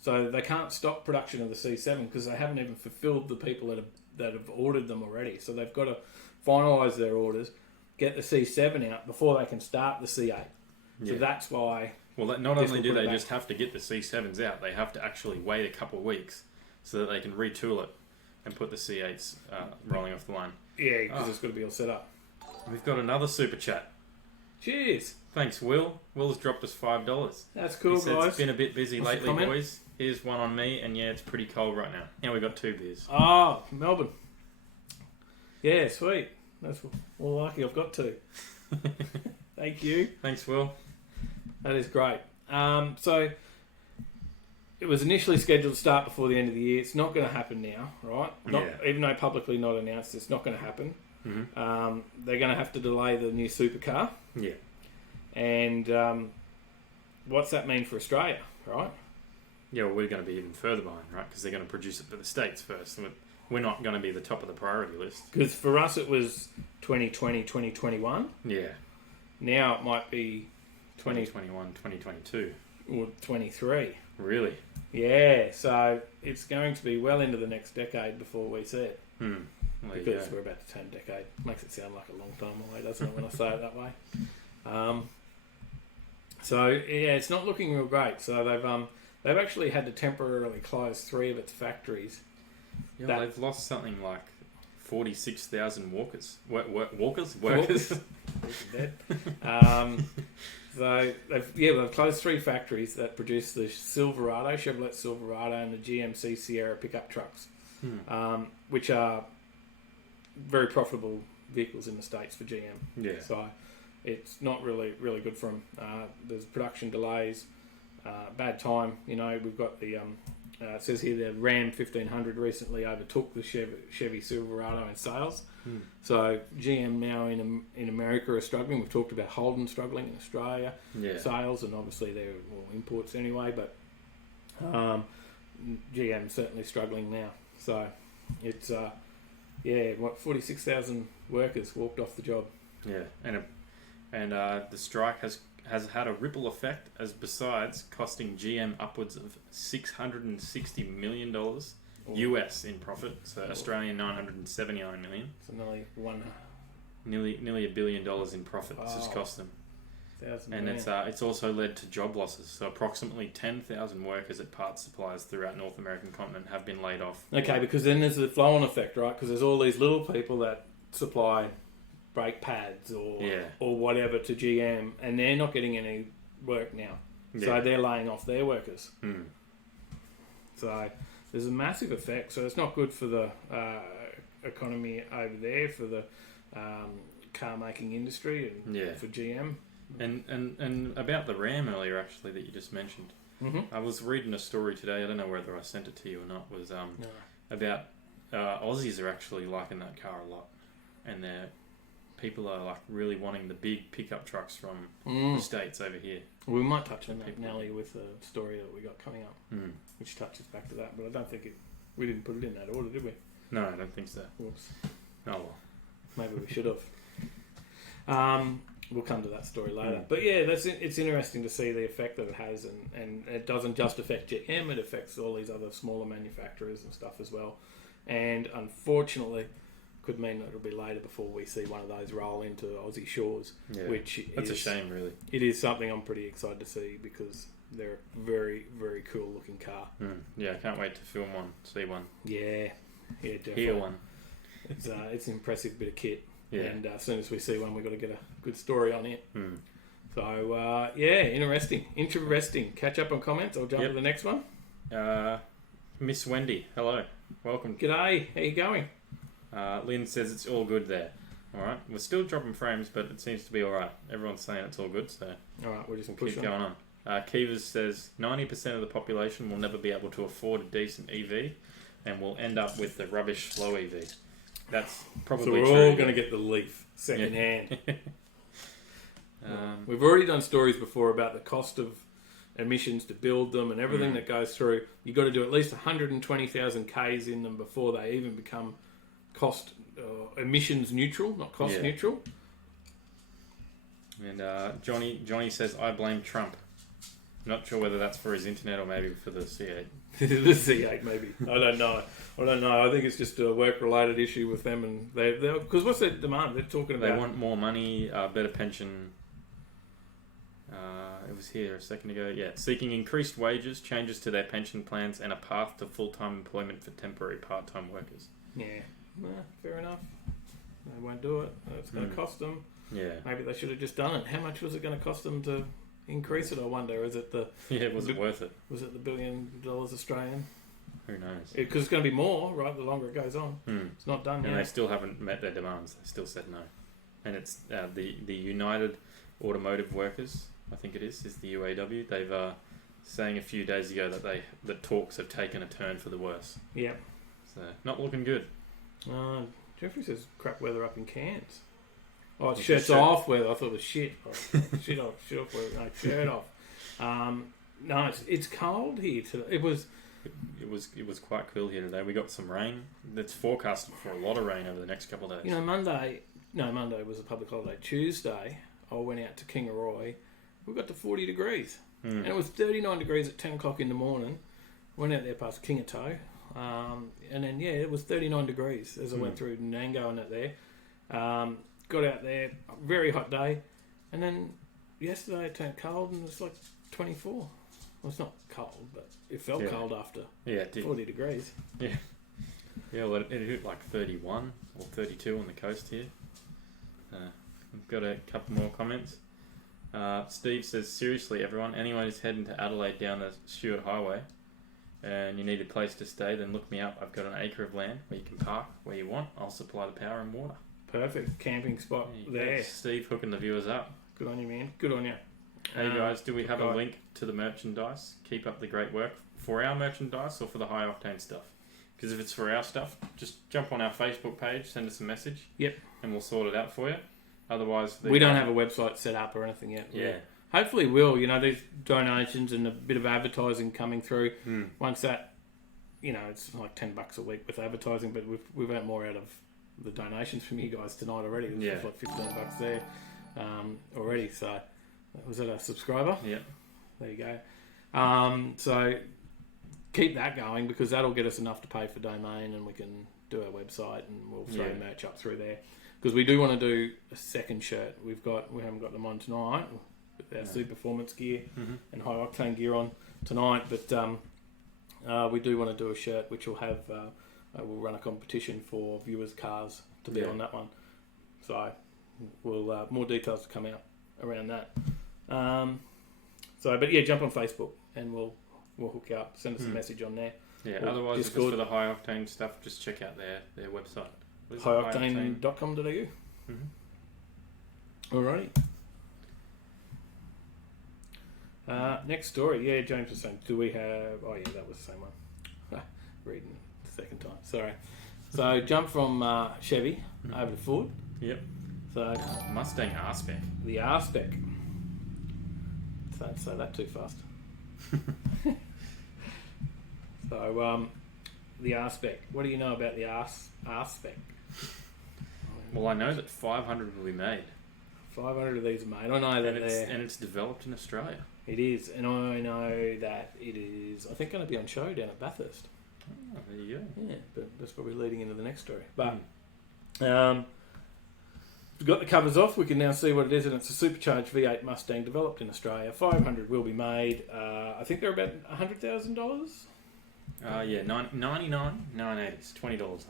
So they can't stop production of the C7 because they haven't even fulfilled the people that have ordered them already. So they've got to finalise their orders, get the C7 out before they can start the C8. So that's why. Well, not only do they just have to get the C7s out, they have to actually wait a couple of weeks so that they can retool it and put the C8s rolling off the line. Yeah, because it's got to be all set up. We've got another super chat. Cheers. Thanks, Will. Will's dropped us $5. That's cool, he said guys. It's been a bit busy lately, boys. Here's one on me, and it's pretty cold right now. Now we've got 2 beers. Oh, Melbourne. Yeah, sweet. That's all lucky I've got 2. Thank you. Thanks, Will. That is great. So it was initially scheduled to start before the end of the year. It's not going to happen now, right? Even though publicly not announced, it's not going to happen. They're going to have to delay the new supercar. Yeah. And what's that mean for Australia, right? Yeah, well, we're going to be even further behind, right? Because they're going to produce it for the States first. We're not going to be the top of the priority list. Because for us it was 2020, 2021. Yeah. Now it might be 2021, 2022. Or 23. Really? Yeah, so it's going to be well into the next decade before we see it. Well, because we're about to turn decade. Makes it sound like a long time away, doesn't it, when I say it that way? So yeah, it's not looking real great. So they've actually had to temporarily close 3 of its factories. Yeah, they've lost something like 46,000 workers. Dead. So they've closed 3 factories that produce the Chevrolet Silverado, and the GMC Sierra pickup trucks, which are very profitable vehicles in the States for GM. Yeah. So it's not really good for them. There's production delays, bad time. We've got the it says here the Ram 1500 recently overtook the Chevy Silverado in sales. So GM now in America are struggling. We've talked about Holden struggling in Australia sales, and obviously they're all imports anyway. But GM certainly struggling now. So it's 46,000 workers walked off the job. Yeah, and the strike has had a ripple effect, as besides costing GM upwards of $660 million US in profit, so Australian $979 million. So nearly nearly $1 billion in profit this has cost them. 10,000. And it's also led to job losses. So approximately 10,000 workers at parts suppliers throughout North American continent have been laid off. Okay, because then there's the flow-on effect, right? Because there's all these little people that supply brake pads or whatever to GM, and they're not getting any work now. Yeah. So they're laying off their workers. So there's a massive effect. So it's not good for the economy over there, for the car making industry and for GM. And about the Ram earlier, actually, that you just mentioned. I was reading a story today, I don't know whether I sent it to you or not, was about Aussies are actually liking that car a lot. And people are like really wanting the big pickup trucks from the States over here. We might touch on that, Nelly, with the story that we got coming up, which touches back to that. But I don't think we didn't put it in that order, did we? No, I don't think so. Whoops. Oh well. Maybe we should have. We'll come to that story later. But yeah, it's interesting to see the effect that it has, and it doesn't just affect GM, it affects all these other smaller manufacturers and stuff as well. And unfortunately, could mean that it'll be later before we see one of those roll into Aussie shores, which that's a shame, really. It is something I'm pretty excited to see because they're a very, very cool looking car. Yeah, I can't wait to film one, see one. Yeah, definitely. Hear one. It's an impressive bit of kit. Yeah. And as soon as we see one, we've got to get a good story on it. So, interesting. Catch up on comments. I'll jump to the next one. Miss Wendy, hello. Welcome. G'day. How you going? Lynn says it's all good there. Alright. We're still dropping frames, but it seems to be alright. Everyone's saying it's all good, so... Alright, we're just going to keep going on. Kivas says 90% of the population will never be able to afford a decent EV and will end up with the rubbish slow EV. That's probably true. So we're all going to get the Leaf second hand. We've already done stories before about the cost of emissions to build them and everything that goes through. You've got to do at least 120,000 Ks in them before they even become emissions neutral, not cost neutral. And Johnny says, I blame Trump. Not sure whether that's for his internet or maybe for the C8. The C8 maybe. I don't know. I think it's just a work-related issue with them, and they because what's their demand? They're talking about. They want more money, better pension. It was here a second ago. Yeah, seeking increased wages, changes to their pension plans, and a path to full-time employment for temporary part-time workers. Yeah, fair enough. They won't do it. It's going to cost them. Yeah. Maybe they should have just done it. How much was it going to cost them to increase it? I wonder. Is it the? Yeah, was it worth it? Was it the $1 billion Australian? Who knows? Because it's going to be more, right? The longer it goes on, it's not done yet. And they still haven't met their demands. They still said no. And it's the United Automotive Workers, I think it is the UAW. They've saying a few days ago that the talks have taken a turn for the worse. Yeah. So not looking good. Jeffrey says crap weather up in Cairns. Oh, it's shirts off weather. I thought it was shit. Shit off weather. No, shirt off. No, it's cold here today. It was quite cool here today. We got some rain. It's forecasted for a lot of rain over the next couple of days. You know, Monday was a public holiday. Tuesday, I went out to Kingaroy. We got to 40 degrees. And it was 39 degrees at 10 o'clock in the morning. Went out there past Kingatoe. And then, it was 39 degrees as I went through Nango and that there. Got out there, very hot day. And then yesterday it turned cold and it's like 24. Well, it's not cold, but it felt cold after 40 degrees. Yeah. Yeah, well, it hit like 31 or 32 on the coast here. I've got a couple more comments. Steve says, seriously, everyone, anyone who's heading to Adelaide down the Stuart Highway and you need a place to stay, then look me up. I've got an acre of land where you can park where you want. I'll supply the power and water. Perfect camping spot there. Steve hooking the viewers up. Good on you, man. Good on you. Hey guys, do we have a link to the merchandise? Keep up the great work. For our merchandise or for the high octane stuff? Because if it's for our stuff, just jump on our Facebook page, send us a message. Yep. And we'll sort it out for you. Otherwise, we don't have a website set up or anything yet. Yeah. Hopefully we'll. You know, there's donations and a bit of advertising coming through. Once that, it's like $10 a week with advertising, but we've earned more out of the donations from you guys tonight already. It was like $15 there already. So was that a subscriber? Yeah. There you go. So keep that going because that'll get us enough to pay for domain and we can do our website and we'll throw merch up through there. Because we do want to do a second shirt. We haven't got them on tonight. with our Superformance gear and high octane gear on tonight. But we do want to do a shirt which will have we'll run a competition for viewers' cars to be on that one. So we'll more details to come out around that. But yeah, jump on Facebook and we'll hook you up. Send us a message on there. Yeah. Otherwise, if it's for the high octane stuff, just check out their website. Highoctane.com.au. Alrighty. Next story. Yeah, James was saying, do we have... Oh, yeah, that was the same one. Reading the second time. Sorry. So, jump from Chevy over to Ford. Yep. So Mustang R-Spec. The R-Spec. Don't say that too fast. So, the R-Spec. What do you know about the R-Spec? Well, I know that 500 will be made. 500 of these are made. I know that it's developed in Australia. It is, and I know that it is, I think, going to be on show down at Bathurst. Oh, there you go. Yeah, but that's probably leading into the next story. But we've got the covers off. We can now see what it is, and it's a supercharged V8 Mustang developed in Australia. 500 will be made. I think they're about $100,000. Yeah, $99,980. It's $20 off.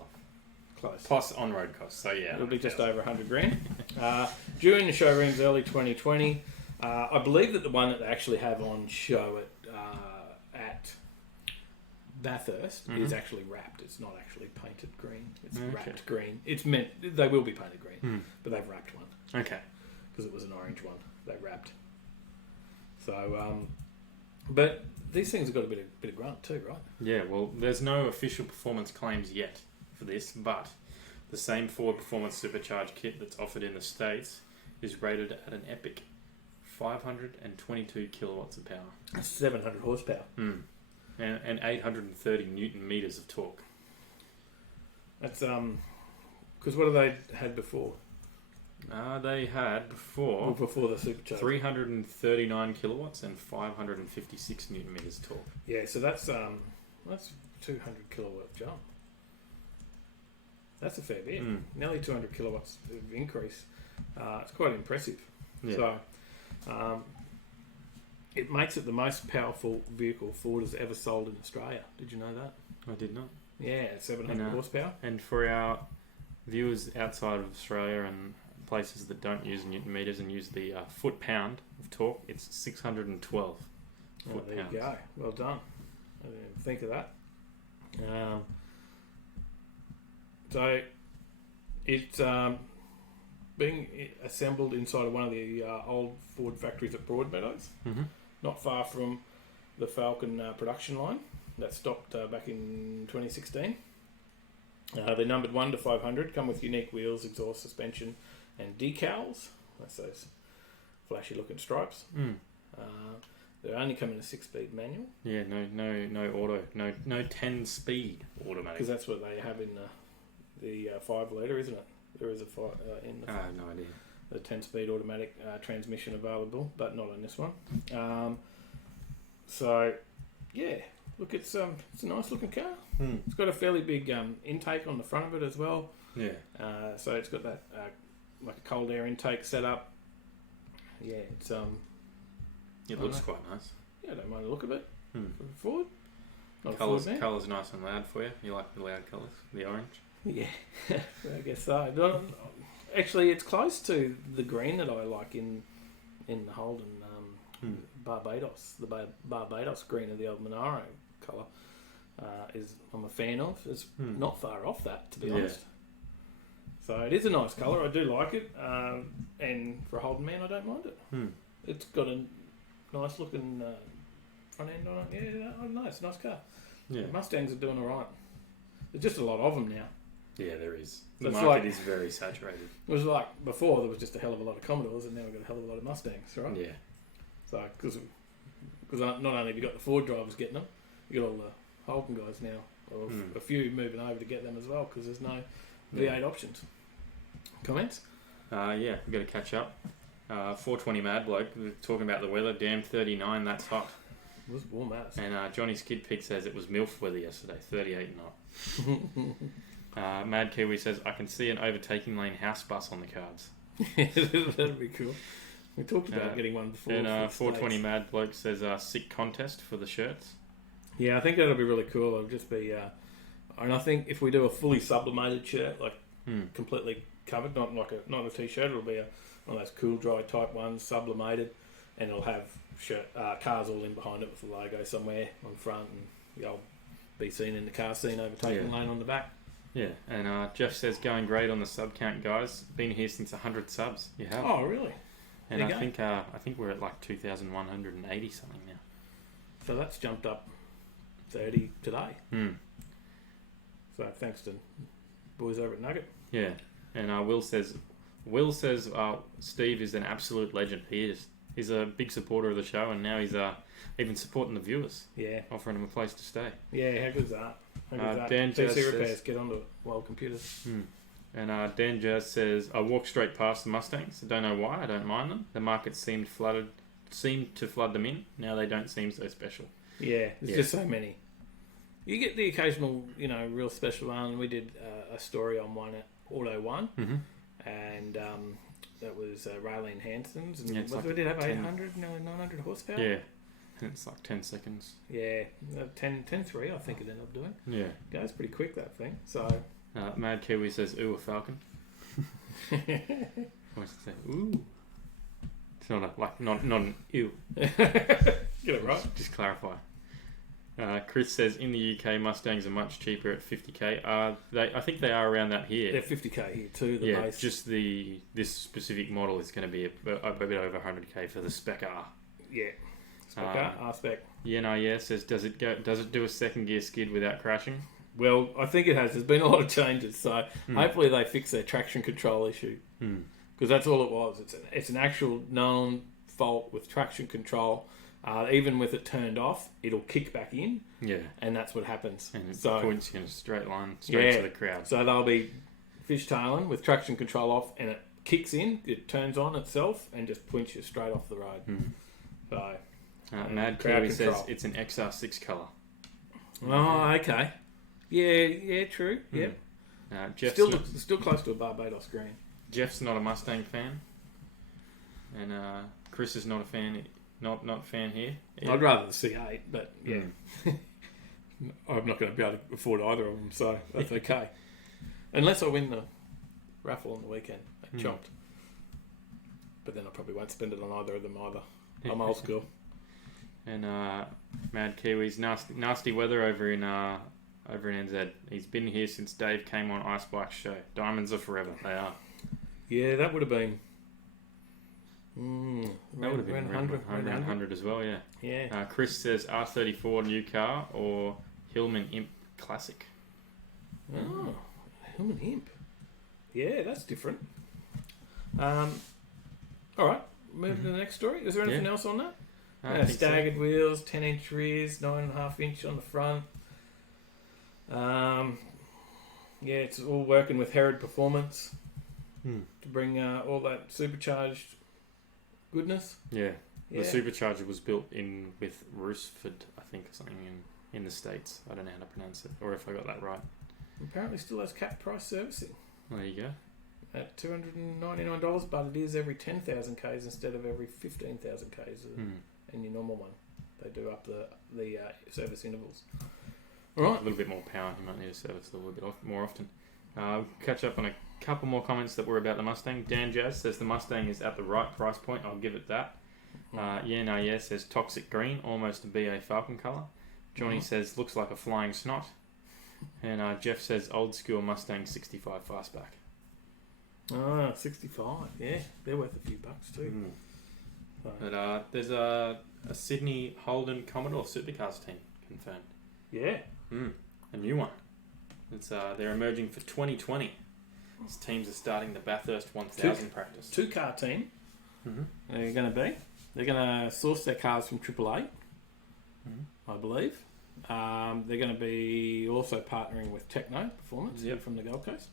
Close. Plus on-road costs. So yeah, it'll be just over $100,000. Due in the showrooms early 2020. I believe that the one that they actually have on show at Bathurst is actually wrapped. It's not actually painted green. It's wrapped green. It's meant they will be painted green, but they've wrapped one. Okay. Because it was an orange one. They wrapped. So, but these things have got a bit of grunt too, right? Yeah. Well, there's no official performance claims yet for this, but the same Ford Performance Supercharged kit that's offered in the States is rated at an epic 522 kilowatts of power. 700 horsepower. And 830 newton meters of torque. That's because what have they had before? They had before the supercharger 339 kilowatts and 556 newton meters torque. Yeah, so that's 200 kilowatt jump. That's a fair bit. Nearly 200 kilowatts of increase. It's quite impressive. Yeah. So it makes it the most powerful vehicle Ford has ever sold in Australia. Did you know that? I did not. Yeah, 700 horsepower. And for our viewers outside of Australia and places that don't use newton meters and use the foot-pound of torque, it's 612 foot-pounds. There you go. Well done. I didn't even think of that. So it's being assembled inside of one of the old Ford factories at Broadmeadows, not far from the Falcon production line that stopped back in 2016. They're numbered 1 to 500, come with unique wheels, exhaust, suspension and decals. That's those flashy looking stripes. They only come in a 6-speed manual. Yeah, no auto, no 10-speed automatic. Because that's what they have in the 5-litre, isn't it? There is a 5 in the. I have no idea. The 10-speed automatic transmission available, but not on this one. So, yeah, look, it's a nice looking car. It's got a fairly big intake on the front of it as well. Yeah. So it's got that like a cold air intake set up. Yeah, it's It looks quite nice. Yeah, I don't mind the look of it. Ford. Colour's nice and loud for you. You like the loud colours, the orange. Yeah, I guess so. Actually, it's close to the green that I like in the Holden Barbados. The Barbados green of the old Monaro colour is I'm a fan of. It's not far off that, to be honest. So it is a nice colour. I do like it, and for a Holden man, I don't mind it. It's got a nice looking front end on it. Yeah, I don't know. It's a nice car. Yeah, the Mustangs are doing all right. There's just a lot of them now. Yeah, there is. The market is very saturated. It was like before there was just a hell of a lot of Commodores, and now we've got a hell of a lot of Mustangs, right? Yeah. So because not only have you got the Ford drivers getting them, you got all the Holden guys now, or a few moving over to get them as well, because there's no V8 options. Comments? Yeah, we've got to catch up. 420 Mad Bloke, we're talking about the weather. Damn, 39, that's hot. It was warm as. And Johnny's Kid Pig says it was MILF weather yesterday, 38 not. Mad Kiwi says, I can see an Overtaking Lane house bus on the cards. That'd be cool. We talked about getting one before. And for the 420 States. Mad Bloke says sick contest for the shirts. Yeah, I think that'll be really cool. It'll just be, and I think if we do a fully sublimated shirt, like completely covered, not a t-shirt, it'll be one of those cool dry type ones, sublimated, and it'll have cars all in behind it with the logo somewhere on front, and you'll be seen in the car scene overtaking lane on the back. Yeah, and Jeff says going great on the sub count, guys. Been here since 100 subs. You have. Oh, really? And I think we're at like 2,180 something now. So that's jumped up 30 today. So thanks to boys over at Nugget. Yeah, and Will says Steve is an absolute legend. He is. He's a big supporter of the show, and now he's even supporting the viewers. Yeah. Offering them a place to stay. Yeah, how good's that? Dan Jazz PC repairs, says, get onto it. Wild computers. And Dan Jazz says, I walked straight past the Mustangs. I don't know why. I don't mind them. The market seemed to flood them in. Now they don't seem so special. Yeah, there's just so many. You get the occasional, real special one. We did a story on one at Auto One, and that was Raylene Hanson's. And we did have 800, nearly 900 horsepower. Yeah, and it's like 10 seconds. Yeah, 10.3 I think it ended up doing. Yeah. Goes pretty quick, that thing. So Mad Kiwi says, ooh, a Falcon. What's it say? Ooh. It's not an ew. Get it right. Just clarify. Chris says in the UK Mustangs are much cheaper at 50k. I think they are around that here. They're 50k here too. The base. Just this specific model is going to be a bit over 100k for the Spec R. Yeah, Spec R, R-Spec. Yeah, says does it do a second gear skid without crashing? Well, I think it has. There's been a lot of changes, so hopefully they fix their traction control issue because that's all it was. It's an actual known fault with traction control. Even with it turned off, it'll kick back in. Yeah. And that's what happens. And it points in a straight line to the crowd. So they'll be fishtailing with traction control off, and it kicks in, it turns on itself, and just points you straight off the road. So, Mad Kiwi says it's an XR6 colour. Oh, okay. Yeah, true. Yep. Jeff's still close to a Barbados green. Jeff's not a Mustang fan. And Chris is not a fan. Not a fan here. Yeah. I'd rather the C8, but yeah. I'm not going to be able to afford either of them, so that's okay. Unless I win the raffle on the weekend at Chopped. But then I probably won't spend it on either of them either. I'm old school. And Mad Kiwis, nasty weather over in NZ. He's been here since Dave came on Ice Bike Show. Diamonds are forever. They are. Yeah, that would have been... that would have been around 100 as well, yeah. Yeah. Chris says R34 new car or Hillman Imp Classic. Oh, Hillman Imp. Yeah, that's different. All right, move to the next story. Is there anything else on that? Staggered wheels, 10-inch rears, 9.5-inch on the front. Yeah, it's all working with Herod Performance to bring all that supercharged goodness. Yeah. The supercharger was built in with Roosford, I think, or something in the States. I don't know how to pronounce it, or if I got that right. Apparently still has cap price servicing. Well, there you go. At $299, but it is every 10,000 Ks instead of every 15,000 Ks in your normal one. They do up the service intervals. All right. A little bit more power. You might need to service a little bit more often. Catch up on a couple more comments that were about the Mustang. Dan Jazz says the Mustang is at the right price point. I'll give it that. Says toxic green, almost a BA Falcon colour. Johnny says looks like a flying snot. And Jeff says old school Mustang 65 fastback. 65. Yeah, they're worth a few bucks too. But there's a Sydney Holden Commodore Supercars team confirmed. Yeah. A new one. It's they're emerging for 2020. These teams are starting the Bathurst 1000 practice. 2-car team. They're going to be. They're going to source their cars from AAA, I believe. They're going to be also partnering with Techno Performance from the Gold Coast.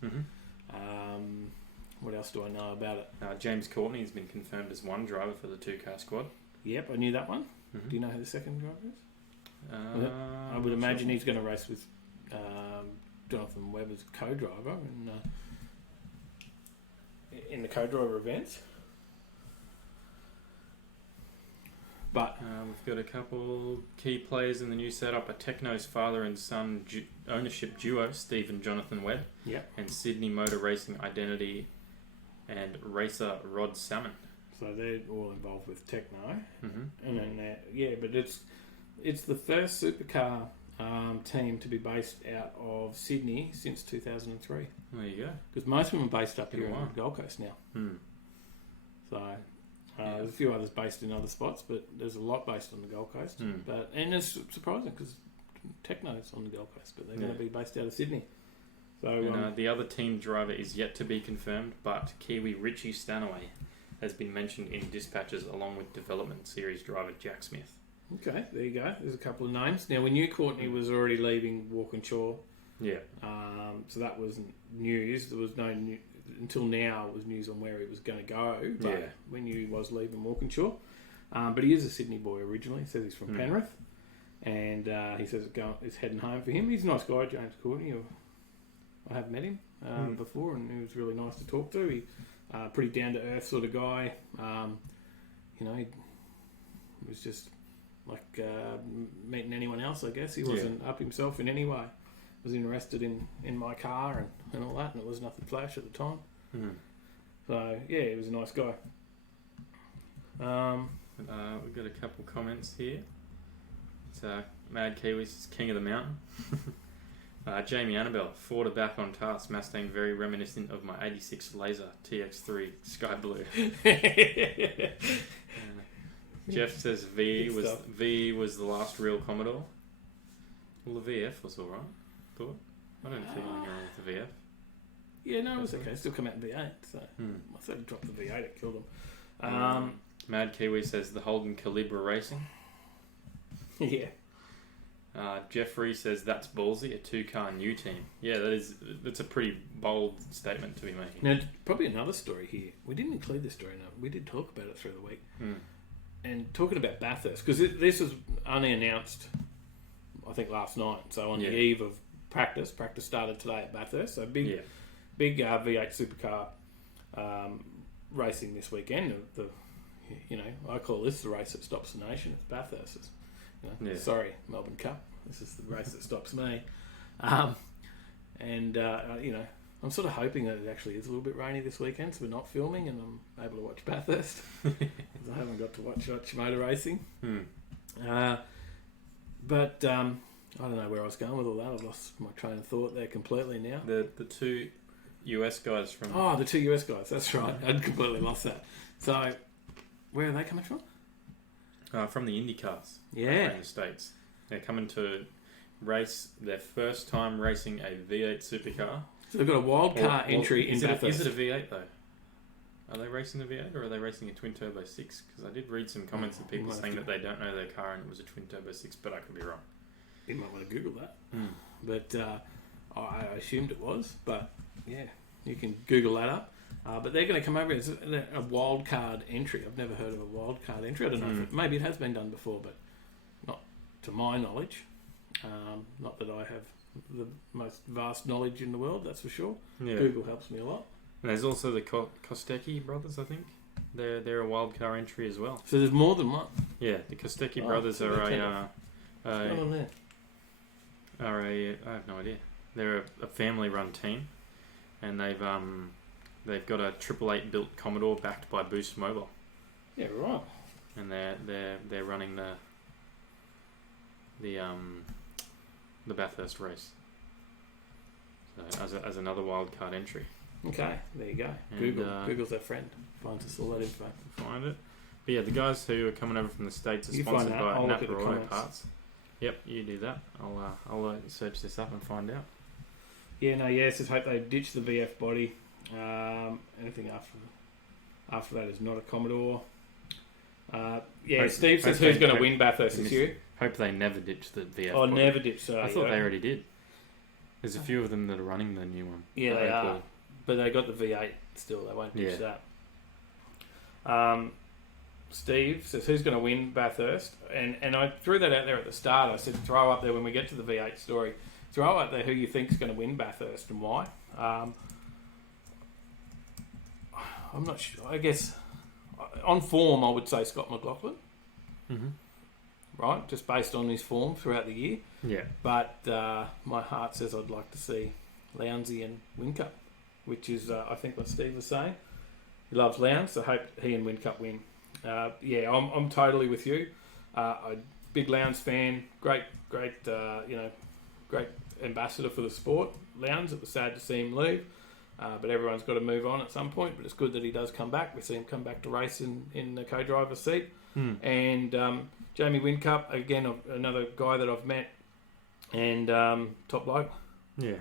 What else do I know about it? James Courtney has been confirmed as one driver for the 2-car squad. Yep, I knew that one. Do you know who the second driver is? I would imagine he's going to race with Jonathan Webber's co-driver in the co-driver events. But we've got a couple key players in the new setup: a Techno's father and son ownership duo, Steve and Jonathan Webb, and Sydney Motor Racing Identity and racer Rod Salmon. So they're all involved with Techno, and then but it's the first supercar team to be based out of Sydney since 2003. There you go. Because most of them are based up here on the Gold Coast now. So there's a few others based in other spots, but there's a lot based on the Gold Coast. And it's surprising because Techno's on the Gold Coast, but they're going to be based out of Sydney. So the other team driver is yet to be confirmed, but Kiwi Richie Stanaway has been mentioned in dispatches along with development series driver Jack Smith. Okay, there you go. There's a couple of names. Now, we knew Courtney was already leaving Walkinshaw. Yeah. So that wasn't news. There was no news until now. It was news on where he was going to go. But we knew he was leaving Walkinshaw. But he is a Sydney boy originally. He says he's from Penrith. And he says it's heading home for him. He's a nice guy, James Courtney. I have met him before, and he was really nice to talk to. He pretty down-to-earth sort of guy. He was just like meeting anyone else, I guess. He wasn't up himself in any way. Was interested in my car and all that, and it was nothing flash at the time. So, he was a nice guy. We've got a couple comments here. It's Mad Kiwis, King of the Mountain. Jamie Annabelle, Ford are back on task. Mustang very reminiscent of my 86 Laser TX3 Sky Blue. Jeff says V was the last real Commodore. Well, the VF was alright. Thought. I don't think anything wrong with the VF. Yeah, no, it was okay. Still come out in V8, so I said drop the V8, it killed him. Mad Kiwi says the Holden Calibra Racing. Yeah. Jeffrey says that's ballsy, a 2-car new team. Yeah, that's a pretty bold statement to be making. Now, probably another story here. We didn't include this story, no. We did talk about it through the week. And talking about Bathurst, because this was only announced, I think, last night. So on the eve of practice started today at Bathurst. So big V8 supercar racing this weekend. I call this the race that stops the nation. It's Bathurst. Sorry, Melbourne Cup. This is the race that stops me. I'm sort of hoping that it actually is a little bit rainy this weekend, so we're not filming and I'm able to watch Bathurst. I haven't got to watch much motor racing. But I don't know where I was going with all that. I've lost my train of thought there completely now. The two US guys from... Oh, the two US guys. That's right. I'd completely lost that. So, where are they coming from? From the IndyCars. Yeah. In the States. They're coming to race their first time racing a V8 supercar. So they've got a wild car entry in Bathurst. Is it a V8 though? Are they racing the V8 or are they racing a twin turbo 6? Because I did read some comments of people saying that they don't know their car and it was a twin turbo 6, but I could be wrong. You might want to Google that. But I assumed it was. But yeah, you can Google that up. But they're going to come over as a wild card entry. I've never heard of a wild card entry. I don't know if maybe it has been done before, but not to my knowledge. Not that I have the most vast knowledge in the world, that's for sure. Yeah. Google helps me a lot. And there's also the Kostecki brothers, I think. They're a wild car entry as well. So there's more than one. Yeah, the Kostecki brothers so are I have no idea. They're a family-run team, and they've got a 888 built Commodore backed by Boost Mobile. Yeah, right. And they're running the Bathurst race. So as another wild card entry. Okay, there you go. And, Google's their friend. Finds us all that info. Find it. But yeah, the guys who are coming over from the States are sponsored by Napa Auto Parts. Yep, you do that. I'll search this up and find out. Yeah, just hope they ditch the VF body. Anything after that is not a Commodore. Steve says who's going to win Bathurst this year. Hope they never ditch the VF. Oh, never ditch. I thought they already did. There's a few of them that are running the new one. Yeah, they are. But they got the V8 still. They won't ditch that. Steve says who's going to win Bathurst, and I threw that out there at the start. I said throw up there when we get to the V8 story. Throw up there who you think is going to win Bathurst and why. I'm not sure. I guess on form I would say Scott McLaughlin. right? Just based on his form throughout the year. Yeah. But my heart says I'd like to see Lowndesy and Whincup, which is, I think, what Steve was saying. He loves Lowndes, so I hope he and Whincup win. I'm totally with you. A big Lowndes fan, great, great ambassador for the sport. Lowndes, it was sad to see him leave, but everyone's got to move on at some point. But it's good that he does come back. We see him come back to race in the co-driver's seat. And Jamie Whincup, again, another guy that I've met, and top bloke. Yeah.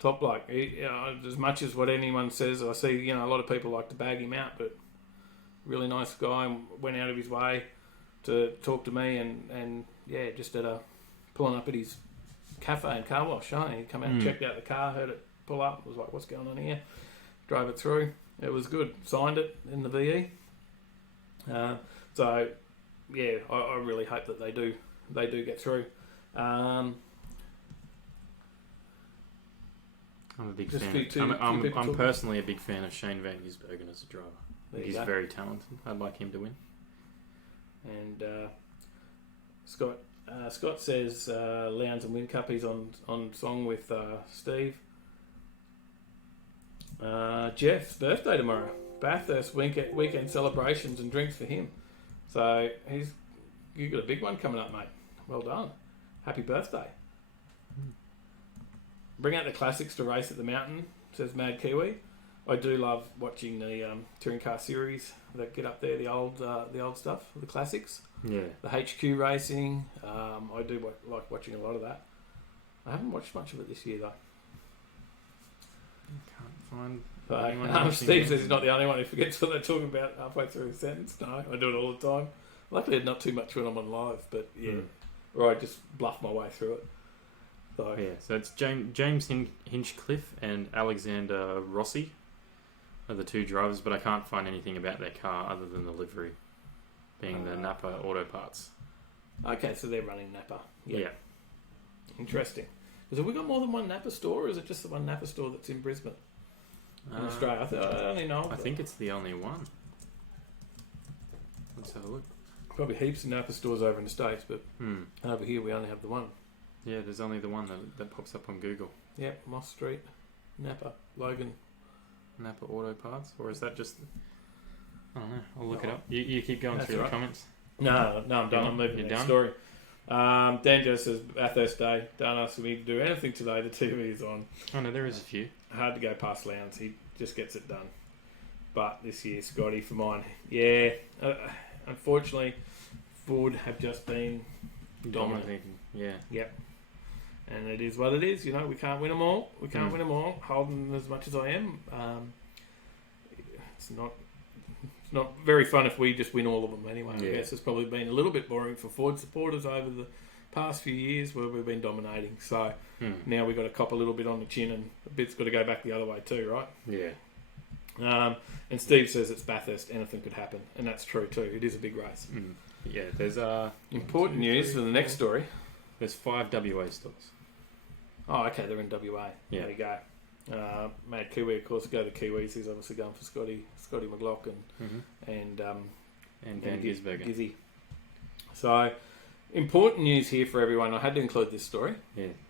Top bloke. As much as what anyone says, I see, a lot of people like to bag him out, but really nice guy, and went out of his way to talk to me, and just pulling up at his cafe and car wash. He come out and checked out the car, heard it pull up, was like, what's going on here? Drove it through. It was good. Signed it in the VE. I really hope that they do get through. I'm a big Just fan. I'm personally a big fan of Shane Van Gisbergen as a driver. He's very talented. I'd like him to win. And Scott says Lowndes and Whincup, he's on song with Steve. Jeff's birthday tomorrow. Bathurst weekend celebrations and drinks for him. So you got a big one coming up, mate. Well done. Happy birthday. Bring out the classics to race at the mountain, says Mad Kiwi. I do love watching the touring car series that get up there, the old stuff, the classics. Yeah. The HQ racing. I do like watching a lot of that. I haven't watched much of it this year though. Can't find. Steve says he's not the only one who forgets what they're talking about halfway through a sentence. No, I do it all the time. Luckily, not too much when I'm on live, but or I just bluff my way through it. So it's James Hinchcliffe and Alexander Rossi are the two drivers, but I can't find anything about their car other than the livery being the Napa Auto Parts. Okay, so they're running Napa. Yeah. Interesting. Because have we got more than one Napa store, or is it just the one Napa store that's in Brisbane? In Australia? I only know. I think it's the only one. Let's have a look. Probably heaps of Napa stores over in the States, but over here we only have the one. Yeah, there's only the one that pops up on Google. Yeah, Moss Street, Napa, Logan. Napa Auto Parts? Or is that just... I don't know. I'll look it up. You keep going through the comments. No, I'm done. I'm moving to the next story. Danjo says, Bathurst Day. Don't ask me to do anything today. The TV is on. Oh, no, there is a few. Hard to go past Lowndes. He just gets it done. But this year, Scotty for mine. Yeah. Unfortunately, Ford have just been dominating. Yeah. Yep. And it is what it is. We can't win them all. Holding as much as I am. It's not very fun if we just win all of them anyway. Yeah. I guess it's probably been a little bit boring for Ford supporters over the past few years where we've been dominating. So now we've got to cop a little bit on the chin, and a bit's got to go back the other way too, right? Yeah. And Steve says it's Bathurst, anything could happen, and that's true too. It is a big race. Yeah, there's important news for the next story. There's 5 WA stores. Oh, okay, they're in WA. Yeah. There you go. Mad Kiwi, of course, go to Kiwis. He's obviously going for Scotty McLaughlin and Van Gisbergen. Gizzy. So, important news here for everyone. I had to include this story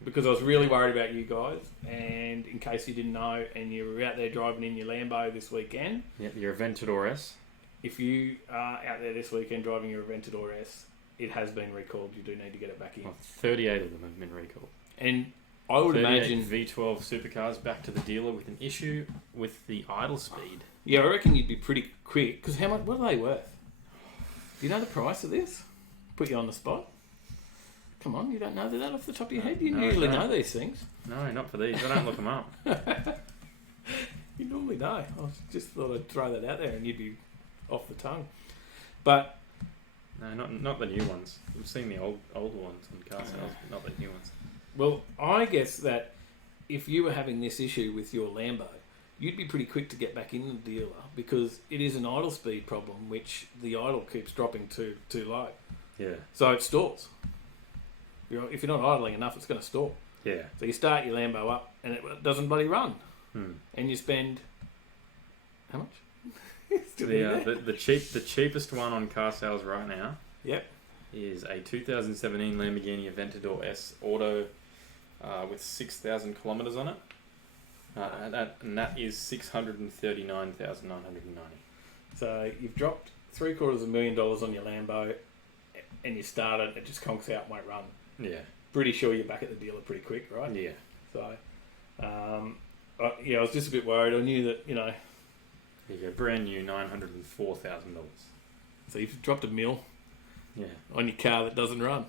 because I was really worried about you guys. And in case you didn't know, and you were out there driving in your Lambo this weekend. Yep, your Aventador S. If you are out there this weekend driving your Aventador S, it has been recalled. You do need to get it back in. 38 of them have been recalled. And I would imagine V12 supercars back to the dealer with an issue with the idle speed. Yeah, I reckon you'd be pretty quick. Because how much? What are they worth? Do you know the price of this? Put you on the spot. Come on, you don't know that off the top of your head. You usually know these things. No, not for these. I don't look them up. You normally know. I just thought I'd throw that out there, and you'd be off the tongue. But no, not the new ones. We've seen the old ones on car sales, but not the new ones. Well, I guess that if you were having this issue with your Lambo, you'd be pretty quick to get back in the dealer because it is an idle speed problem, which the idle keeps dropping too low. Yeah. So it stalls. If you're not idling enough, it's going to stall. Yeah. So you start your Lambo up and it doesn't bloody run. And you spend how much? The cheapest one on car sales right now. Yep. is a 2017 Lamborghini Aventador S Auto with 6,000 kilometres on it. And that is 639,990. So you've dropped $750,000 on your Lambo, and you start it, it just conks out and won't run. Yeah. Pretty sure you're back at the dealer pretty quick, right? Yeah. So, I was just a bit worried. I knew that, You go brand new $904,000. So you've dropped $1 million on your car that doesn't run.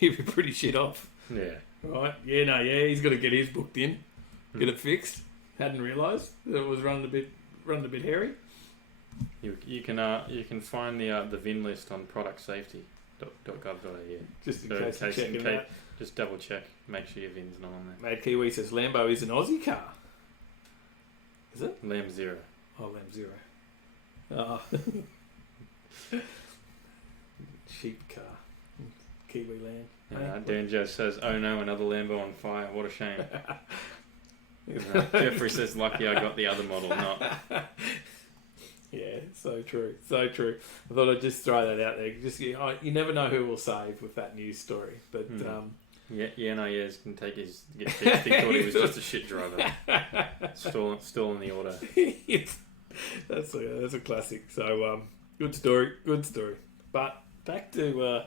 You'd be pretty shit off. Yeah. Right? Yeah, he's got to get his booked in, get it fixed. Hadn't realised that it was running a bit hairy. You can find the VIN list on productsafety.gov.au. Just in case you're checking that. Just double check. Make sure your VIN's not on there. Mad Kiwi says Lambo is an Aussie car. Is it? Lamb Zero. Oh, Lamb Zero. Oh. Sheep car. Kiwi land. Dan Joe says, "Oh no, another Lambo on fire. What a shame." Jeffrey says, "Lucky I got the other model, not." Yeah, so true. I thought I'd just throw that out there. Just you never know who will save with that news story. But Yes can take his. He thought he was just a shit driver. Still in the order. That's a classic. So good story. But back to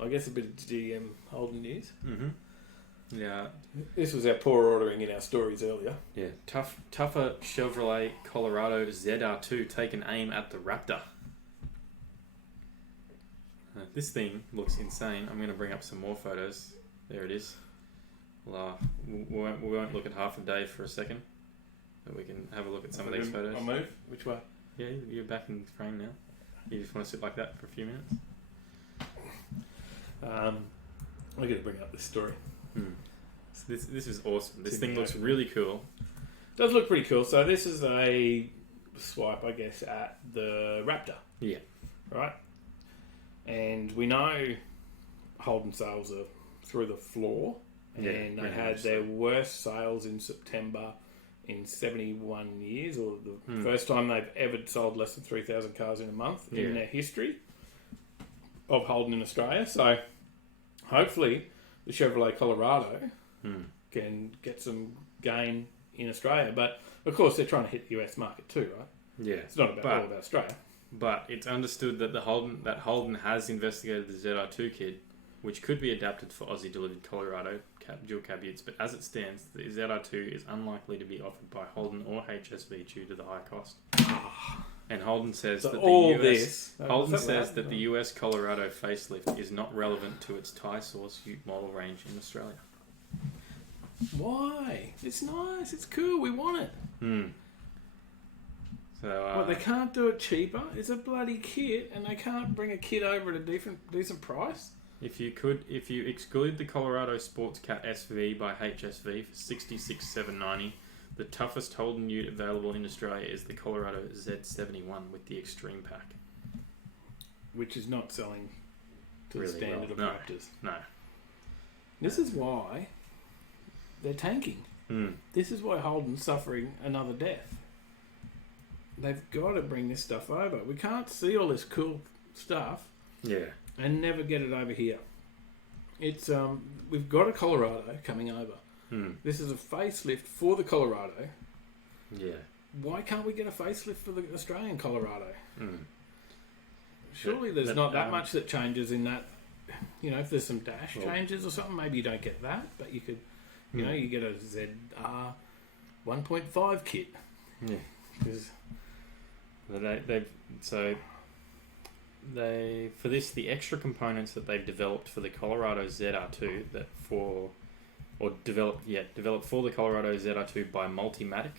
I guess a bit of GM Holden news. Mm-hmm. Yeah. This was our poor ordering in our stories earlier. Yeah. Tougher Chevrolet Colorado ZR2 taken aim at the Raptor. This thing looks insane. I'm going to bring up some more photos. There it is. We won't look at half a day for a second, but we can have a look at some of these photos. I'll move. Which way? Yeah, you're back in frame now. You just want to sit like that for a few minutes? I'm going to bring up this story. So this is awesome. This thing looks really cool. Does look pretty cool. So this is a swipe, I guess, at the Raptor. Yeah. Right? And we know Holden sales are through the floor. And they had their worst sales in September in 71 years, or the first time they've ever sold less than 3,000 cars in a month in their history of Holden in Australia. So hopefully the Chevrolet Colorado can get some gain in Australia. But of course they're trying to hit the US market too, right? Yeah. It's not all about Australia. But it's understood that Holden has investigated the ZR2 kit, which could be adapted for Aussie delivered Colorado dual cab utes, but as it stands, the ZR2 is unlikely to be offered by Holden or HSV due to the high cost. And Holden says that the US Colorado facelift is not relevant to its Thai source ute model range in Australia. Why? It's nice. It's cool. We want it. So they can't do it cheaper. It's a bloody kit, and they can't bring a kit over at a decent price. If you exclude the Colorado Sports Cat SV by HSV for $66,790, the toughest Holden ute available in Australia is the Colorado Z71 with the Extreme Pack, which is not selling to really the standard of Raptors. No. This is why they're tanking. This is why Holden's suffering another death. They've got to bring this stuff over. We can't see all this cool stuff. Yeah. And never get it over here. It's we've got a Colorado coming over. This is a facelift for the Colorado. Yeah. Why can't we get a facelift for the Australian Colorado? Surely there's not that much that changes in that. If there's some dash changes or something, maybe you don't get that, but you could, you get a ZR 1.5 kit. Yeah. Because the extra components that they've developed for the Colorado ZR2 developed for the Colorado ZR2 by Multimatic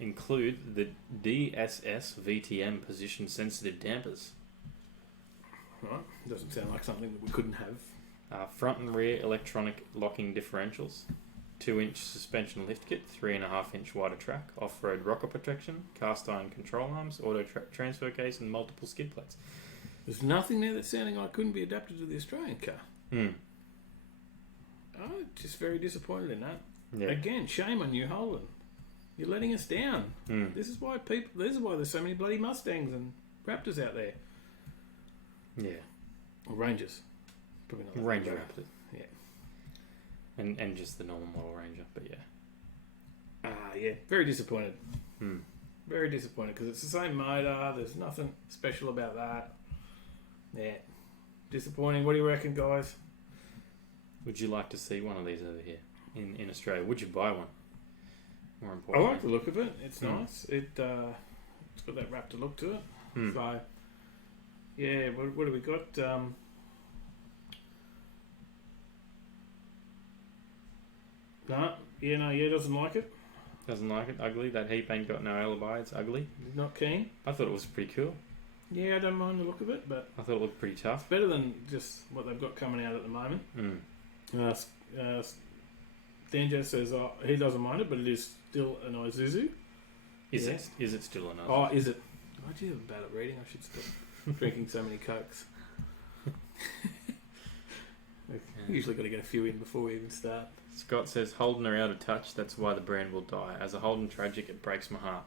include the DSS VTM position sensitive dampers. Right, doesn't sound like something that we couldn't have. Front and rear electronic locking differentials, 2-inch suspension lift kit, 3.5-inch wider track, off-road rocker protection, cast iron control arms, auto transfer case, and multiple skid plates. There's nothing there that's sounding like couldn't be adapted to the Australian car. Just very disappointed in that. Yeah. Again, shame on you, Holden. You're letting us down. This is why there's so many bloody Mustangs and Raptors out there. Yeah. Or Rangers. Probably not. Ranger Raptor. Yeah. And just the normal model Ranger, but yeah. Yeah. Very disappointed. Hmm. Very disappointed because it's the same motor. There's nothing special about that. Yeah. Disappointing. What do you reckon, guys? Would you like to see one of these over here in Australia? Would you buy one? More I important. like the look of it. It's nice. It's got that Raptor look to it. So, yeah. What do we got? Doesn't like it. Doesn't like it. Ugly. That heap ain't got no alibi. It's ugly. He's not keen. I thought it was pretty cool. Yeah, I don't mind the look of it, but I thought it looked pretty tough. better than just what they've got coming out at the moment. Danjo says he doesn't mind it, but it is still an Isuzu. Is it still another? Oh, is it? I do have bad at reading. I should stop drinking so many Cokes. Usually got to get a few in before we even start. Scott says Holden are out of touch. That's why the brand will die. As a Holden tragic, it breaks my heart.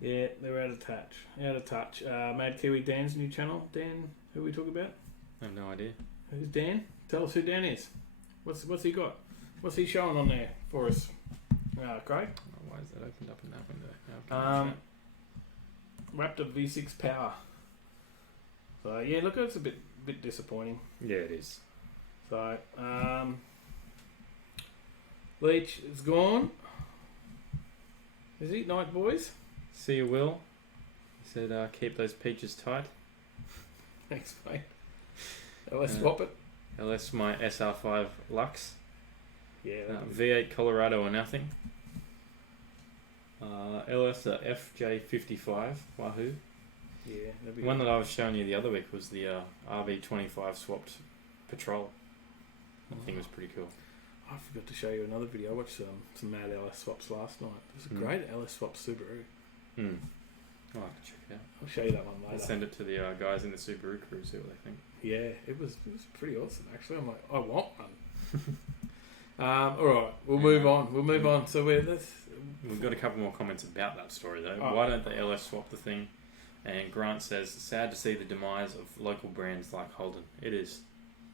Yeah, they're out of touch. Mad Kiwi Dan's new channel. Dan, who we talk about? I have no idea. Who's Dan? Tell us who Dan is. What's he got? What's he showing on there for us? Craig? Oh, why is that opened up in that window? Raptor V6 Power. So yeah, look, it's a bit disappointing. Yeah, it is. So Leach is gone. Is he? Night, boys. See you, Will. He said, keep those peaches tight. Thanks, mate. Let's swap it. LS my SR5 Lux. Yeah. V8 Colorado or nothing. LS FJ55 Wahoo. Yeah. The one that I was showing you the other week was the RB25 swapped Patrol. That thing was pretty cool. I forgot to show you another video. I watched some mad LS swaps last night. It was a great LS swap Subaru. I'll have to check it out. I'll show you that one later. I'll send it to the guys in the Subaru crew, see what they think. Yeah, it was pretty awesome actually. I'm like, I want one. Alright, we'll move on. So we've got a couple more comments about that story though. Why don't the LS swap the thing? And Grant says, sad to see the demise of local brands like Holden. It is.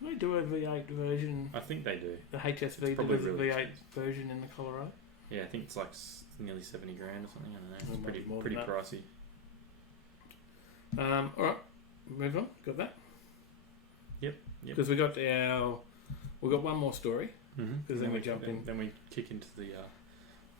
They do a V8 version. I think they do. The HSV does a V8 version in the Colorado. Yeah, I think it's like nearly 70 grand or something. I don't know. It's pretty that. pricey. Alright, move on. Got that? Yep. Because we got one more story. Because then we jump in. Then we kick into the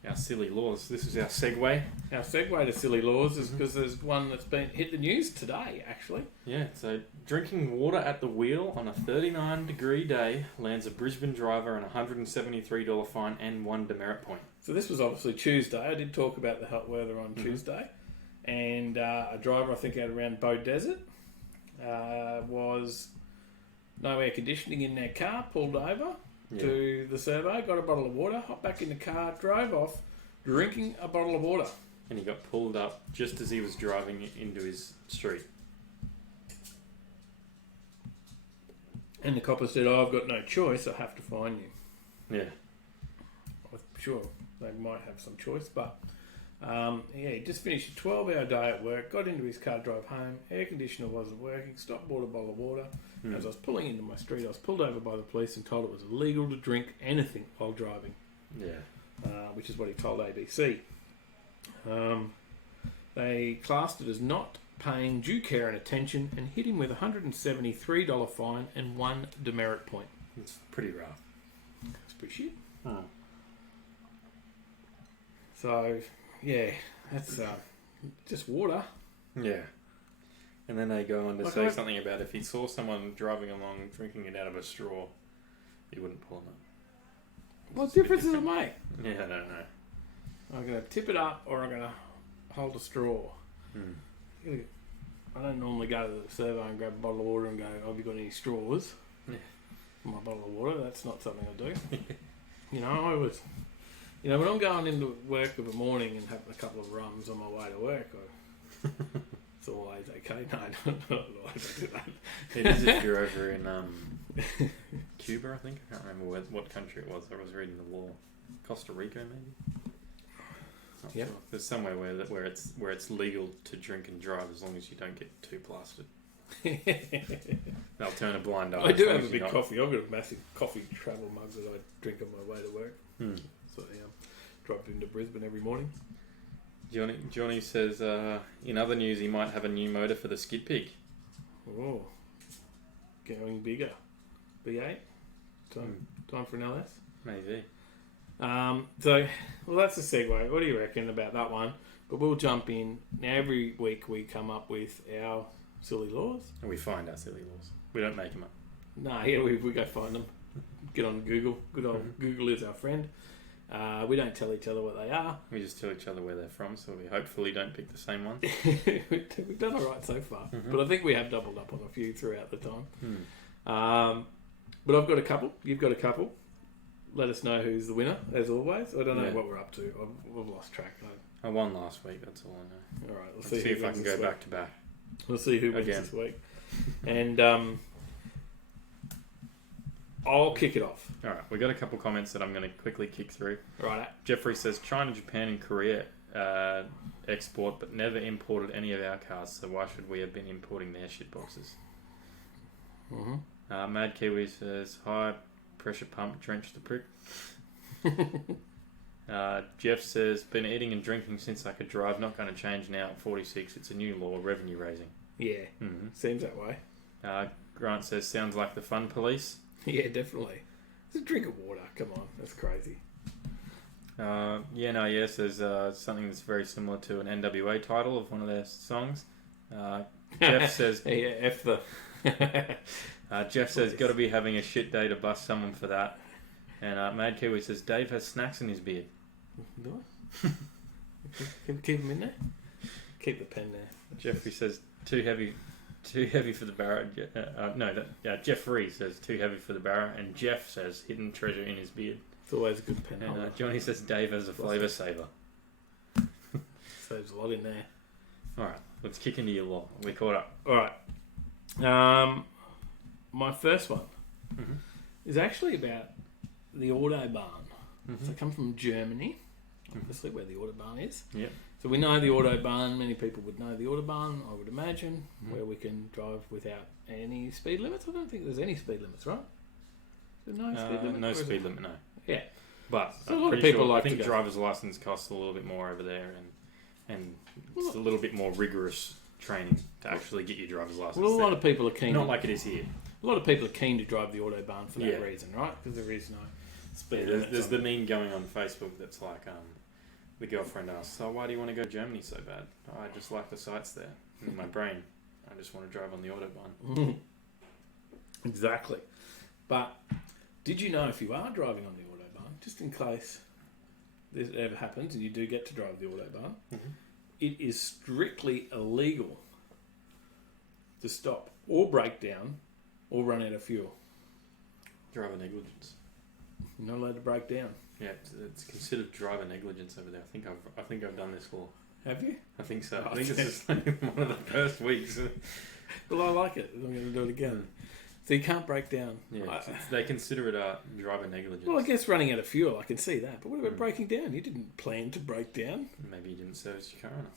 our silly laws. This is our segue. Our segue to silly laws is because there's one that's been hit the news today, actually. Yeah, so drinking water at the wheel on a 39-degree day lands a Brisbane driver an $173 fine and 1 demerit point. So this was obviously Tuesday. I did talk about the hot weather on Tuesday. And a driver, I think, out around Bow Desert was no air conditioning in their car, pulled over to the servo, got a bottle of water, hopped back in the car, drove off, drinking a bottle of water. And he got pulled up just as he was driving into his street. And the copper said, I've got no choice, I have to fine you. Yeah. I'm sure they might have some choice, but he just finished a 12-hour day at work, got into his car, drove home, air conditioner wasn't working, stopped, bought a bottle of water. As I was pulling into my street, I was pulled over by the police and told it was illegal to drink anything while driving. Yeah. Which is what he told ABC. They classed it as not paying due care and attention and hit him with a $173 fine and 1 demerit point. It's pretty rough. It's pretty shit. So, yeah, that's just water. Yeah. And then they go on to say something about if he saw someone driving along drinking it out of a straw, he wouldn't pull them up. What difference does it make? Yeah, I don't know. I'm going to tip it up or I'm going to hold a straw. I don't normally go to the servo and grab a bottle of water and go, have you got any straws? Yeah. For my bottle of water, that's not something I do. I always... when I'm going into work of a morning and having a couple of rums on my way to work, it's always okay. No, I don't do that. It is if you're over in Cuba, I think. I can't remember what country it was. I was reading the law. Costa Rica, maybe? Not Yep. sure. There's somewhere where it's legal to drink and drive as long as you don't get too plastered. They'll turn a blind eye. I do as long have a as big you're not. coffee. I've got a massive coffee travel mug that I drink on my way to work. So drive into Brisbane every morning. Johnny says, in other news, he might have a new motor for the skid pig. Oh, going bigger. B8. Time for an LS. Maybe. So that's a segue. What do you reckon about that one? But we'll jump in. Now, every week we come up with our silly laws. And we find our silly laws. We don't make them up. No, yeah, we go find them. Get on Google. Good old Google is our friend. We don't tell each other what they are. We just tell each other where they're from, so we hopefully don't pick the same one. We've done all right so far. But I think we have doubled up on a few throughout the time. But I've got a couple. You've got a couple. Let us know who's the winner, as always. I don't know what we're up to. I've lost track. I won last week, that's all I know. All right, Let's see if I can go back to back. We'll see who wins Again. this week. And I'll kick it off. All right, we got a couple comments that I'm going to quickly kick through. Right. Jeffrey says, China, Japan and Korea export, but never imported any of our cars, so why should we have been importing their shitboxes? Mad Kiwi says, hi, pressure pump, drench the prick. Jeff says, been eating and drinking since I could drive, not going to change now at 46. It's a new law, revenue raising. Yeah, seems that way. Grant says, sounds like the fun police. Yeah, definitely. Just drink of water. Come on, that's crazy. Says something that's very similar to an NWA title of one of their songs. Jeff says, yeah, F the. Jeff says, got to be having a shit day to bust someone for that. And Mad Kiwi says, Dave has snacks in his beard. Do I? Keep them in there. Keep the pen there. Jeffrey says, too heavy for the barra. Jeffrey says, too heavy for the barra. And Jeff says, hidden treasure in his beard. It's always a good pen. And Johnny says, Dave has a flavour saver. Saves a lot in there. Alright, let's kick into your law. We caught up. Alright. My first one is actually about the Autobahn. So it comes from Germany, obviously where the Autobahn is. Yep. So we know the Autobahn. Many people would know the Autobahn, I would imagine, where we can drive without any speed limits. I don't think there's any speed limits, right? Is there no speed limit? No speed limit, no. Yeah. But So a lot of people like I think to go. driver's license costs a little bit more over there, and it's a little bit more rigorous training to actually get your driver's license. Well, a lot of people are keen. Not like it is here. A lot of people are keen to drive the Autobahn for that Yeah. reason, right? Because there is no speed Yeah, limit. there's the meme going on Facebook that's like, the girlfriend asks, so why do you want to go to Germany so bad? Oh, I just like the sights there. In my brain, I just want to drive on the Autobahn. Exactly. But did you know if you are driving on the Autobahn, just in case this ever happens and you do get to drive the Autobahn, it is strictly illegal to stop or break down or run out of fuel. Driver negligence. You're not allowed to break down. Yeah, it's considered driver negligence over there. I think I've done this law. Have you? I think so. Oh, I think this is like one of the first weeks. Well, I like it. I'm going to do it again. So you can't break down. Yeah, they consider it driver negligence. Well, I guess running out of fuel, I can see that. But what about breaking down? You didn't plan to break down. Maybe you didn't service your car enough.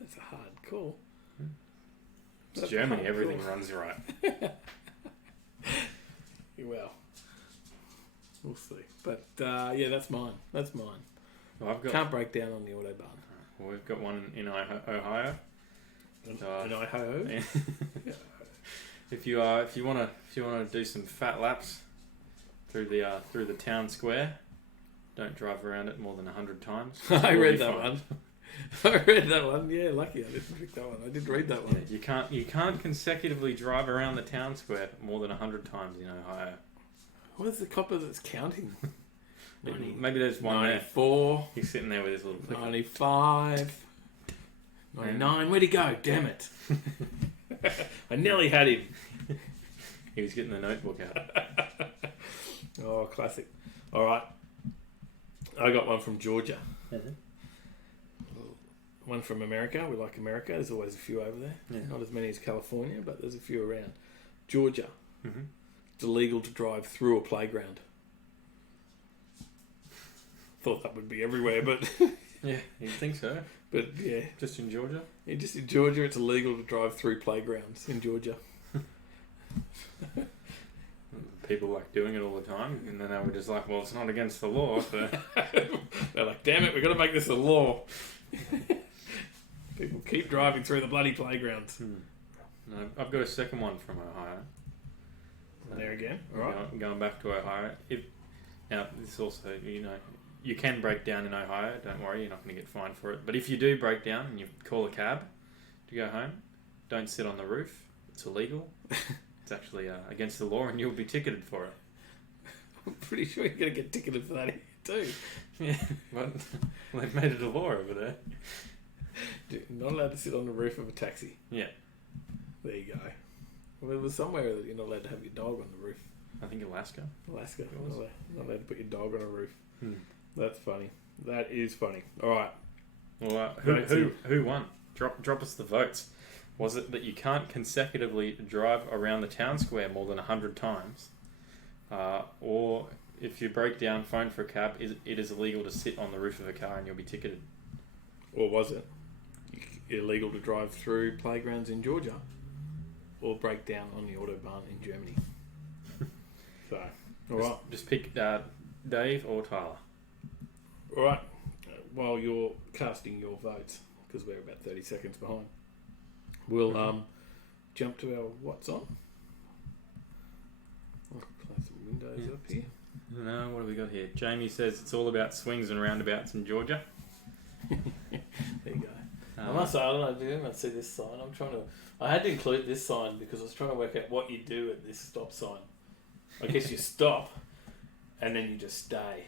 That's a hard call. It's That's Germany, hard everything call. runs right. Well, we'll see. But yeah, that's mine. That's mine. Well, I've got. Can't break down on the Autobahn. Well, we've got one in Ohio. And I-ho. If you want to do some fat laps through the town square, don't drive around it more than 100 times. I You'll read be that fine. one. I read that one. Yeah, lucky I didn't pick that one. I did read that one. Yeah, you can't consecutively drive around the town square more than 100 times in Ohio. Where's the copper that's counting? Maybe there's one there. 94, He's sitting there with his little clicker. 95, 99. Where'd he go? Damn it. I nearly had him. He was getting the notebook out. Oh, classic. All right. I got one from Georgia. One from America. We like America. There's always a few over there. Yeah. Not as many as California, but there's a few around. Georgia. Mm-hmm. It's illegal to drive through a playground. Thought that would be everywhere, but Yeah, you'd think so. But yeah, Just in Georgia? yeah, just in Georgia, it's illegal to drive through playgrounds in Georgia. People like doing it all the time, and then they were just like, well, it's not against the law, so... They're like, damn it, we've got to make this a law. People keep driving through the bloody playgrounds. No, I've got a second one from Ohio. There again, all right. Going back to Ohio. Now, this also, you can break down in Ohio. Don't worry, you're not going to get fined for it. But if you do break down and you call a cab to go home, don't sit on the roof. It's illegal. It's actually against the law, and you'll be ticketed for it. I'm pretty sure you're going to get ticketed for that here too. Yeah, but they've made it a law over there. You're not allowed to sit on the roof of a taxi. Yeah. There you go. Well, there was somewhere that you're not allowed to have your dog on the roof. I think Alaska. Alaska. Not allowed to put your dog on a roof. Hmm. That's funny. That is funny. All right. Well, who won? Drop us the votes. Was it that you can't consecutively drive around the town square more than 100 times? Or if you break down, phone for a cab, it is illegal to sit on the roof of a car and you'll be ticketed? Or was it illegal to drive through playgrounds in Georgia? Or break down on the Autobahn in Germany? So, all right. Just pick Dave or Tyler. All right. While you're casting your votes, because we're about 30 seconds behind, we'll jump to our what's on. I'll play some windows up here. No, what have we got here? Jamie says it's all about swings and roundabouts in Georgia. There you go. I must say, I don't know, did I see this sign? I had to include this sign because I was trying to work out what you do at this stop sign. I guess you stop and then you just stay.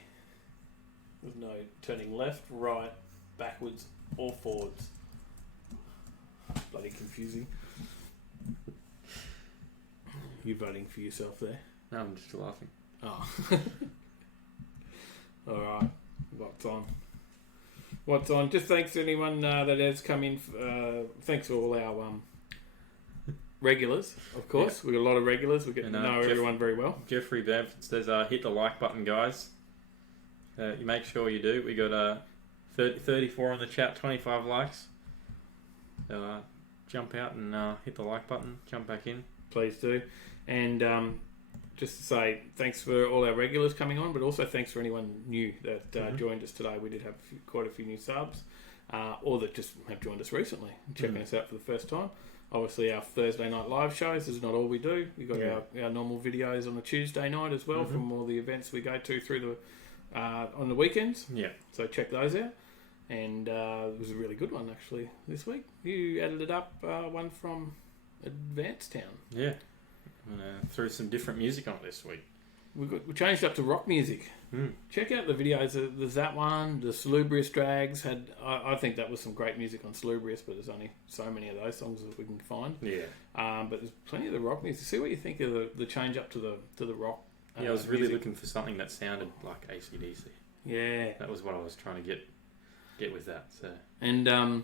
There's no turning left, right, backwards, or forwards. Bloody confusing. You voting for yourself there? No, I'm just laughing. Oh. Alright. What's on? Just thanks to anyone that has come in. Thanks to all our regulars, of course. We've got a lot of regulars. We get to know everyone very well. Jeffrey Bev says, hit the like button, guys. You make sure you do. We got 34 in the chat, 25 likes. So jump out and hit the like button. Jump back in. Please do. And just to say thanks for all our regulars coming on, but also thanks for anyone new that joined us today. We did have quite a few new subs, or that just have joined us recently and checking us out for the first time. Obviously, our Thursday night live shows is not all we do. We've got our normal videos on a Tuesday night as well from all the events we go to through the on the weekends. Yeah. So check those out. And it was a really good one, actually, this week. You added up one from Advanced Town. Yeah. Threw some different music on it this week. We changed up to rock music. Check out the videos. There's that one. The Salubrious Drags had. I think that was some great music on Salubrious, but there's only so many of those songs that we can find. Yeah. But there's plenty of the rock music. See what you think of the change up to the rock. Yeah, I was really looking for something that sounded like AC/DC. Yeah. That was what I was trying to get with that. So. And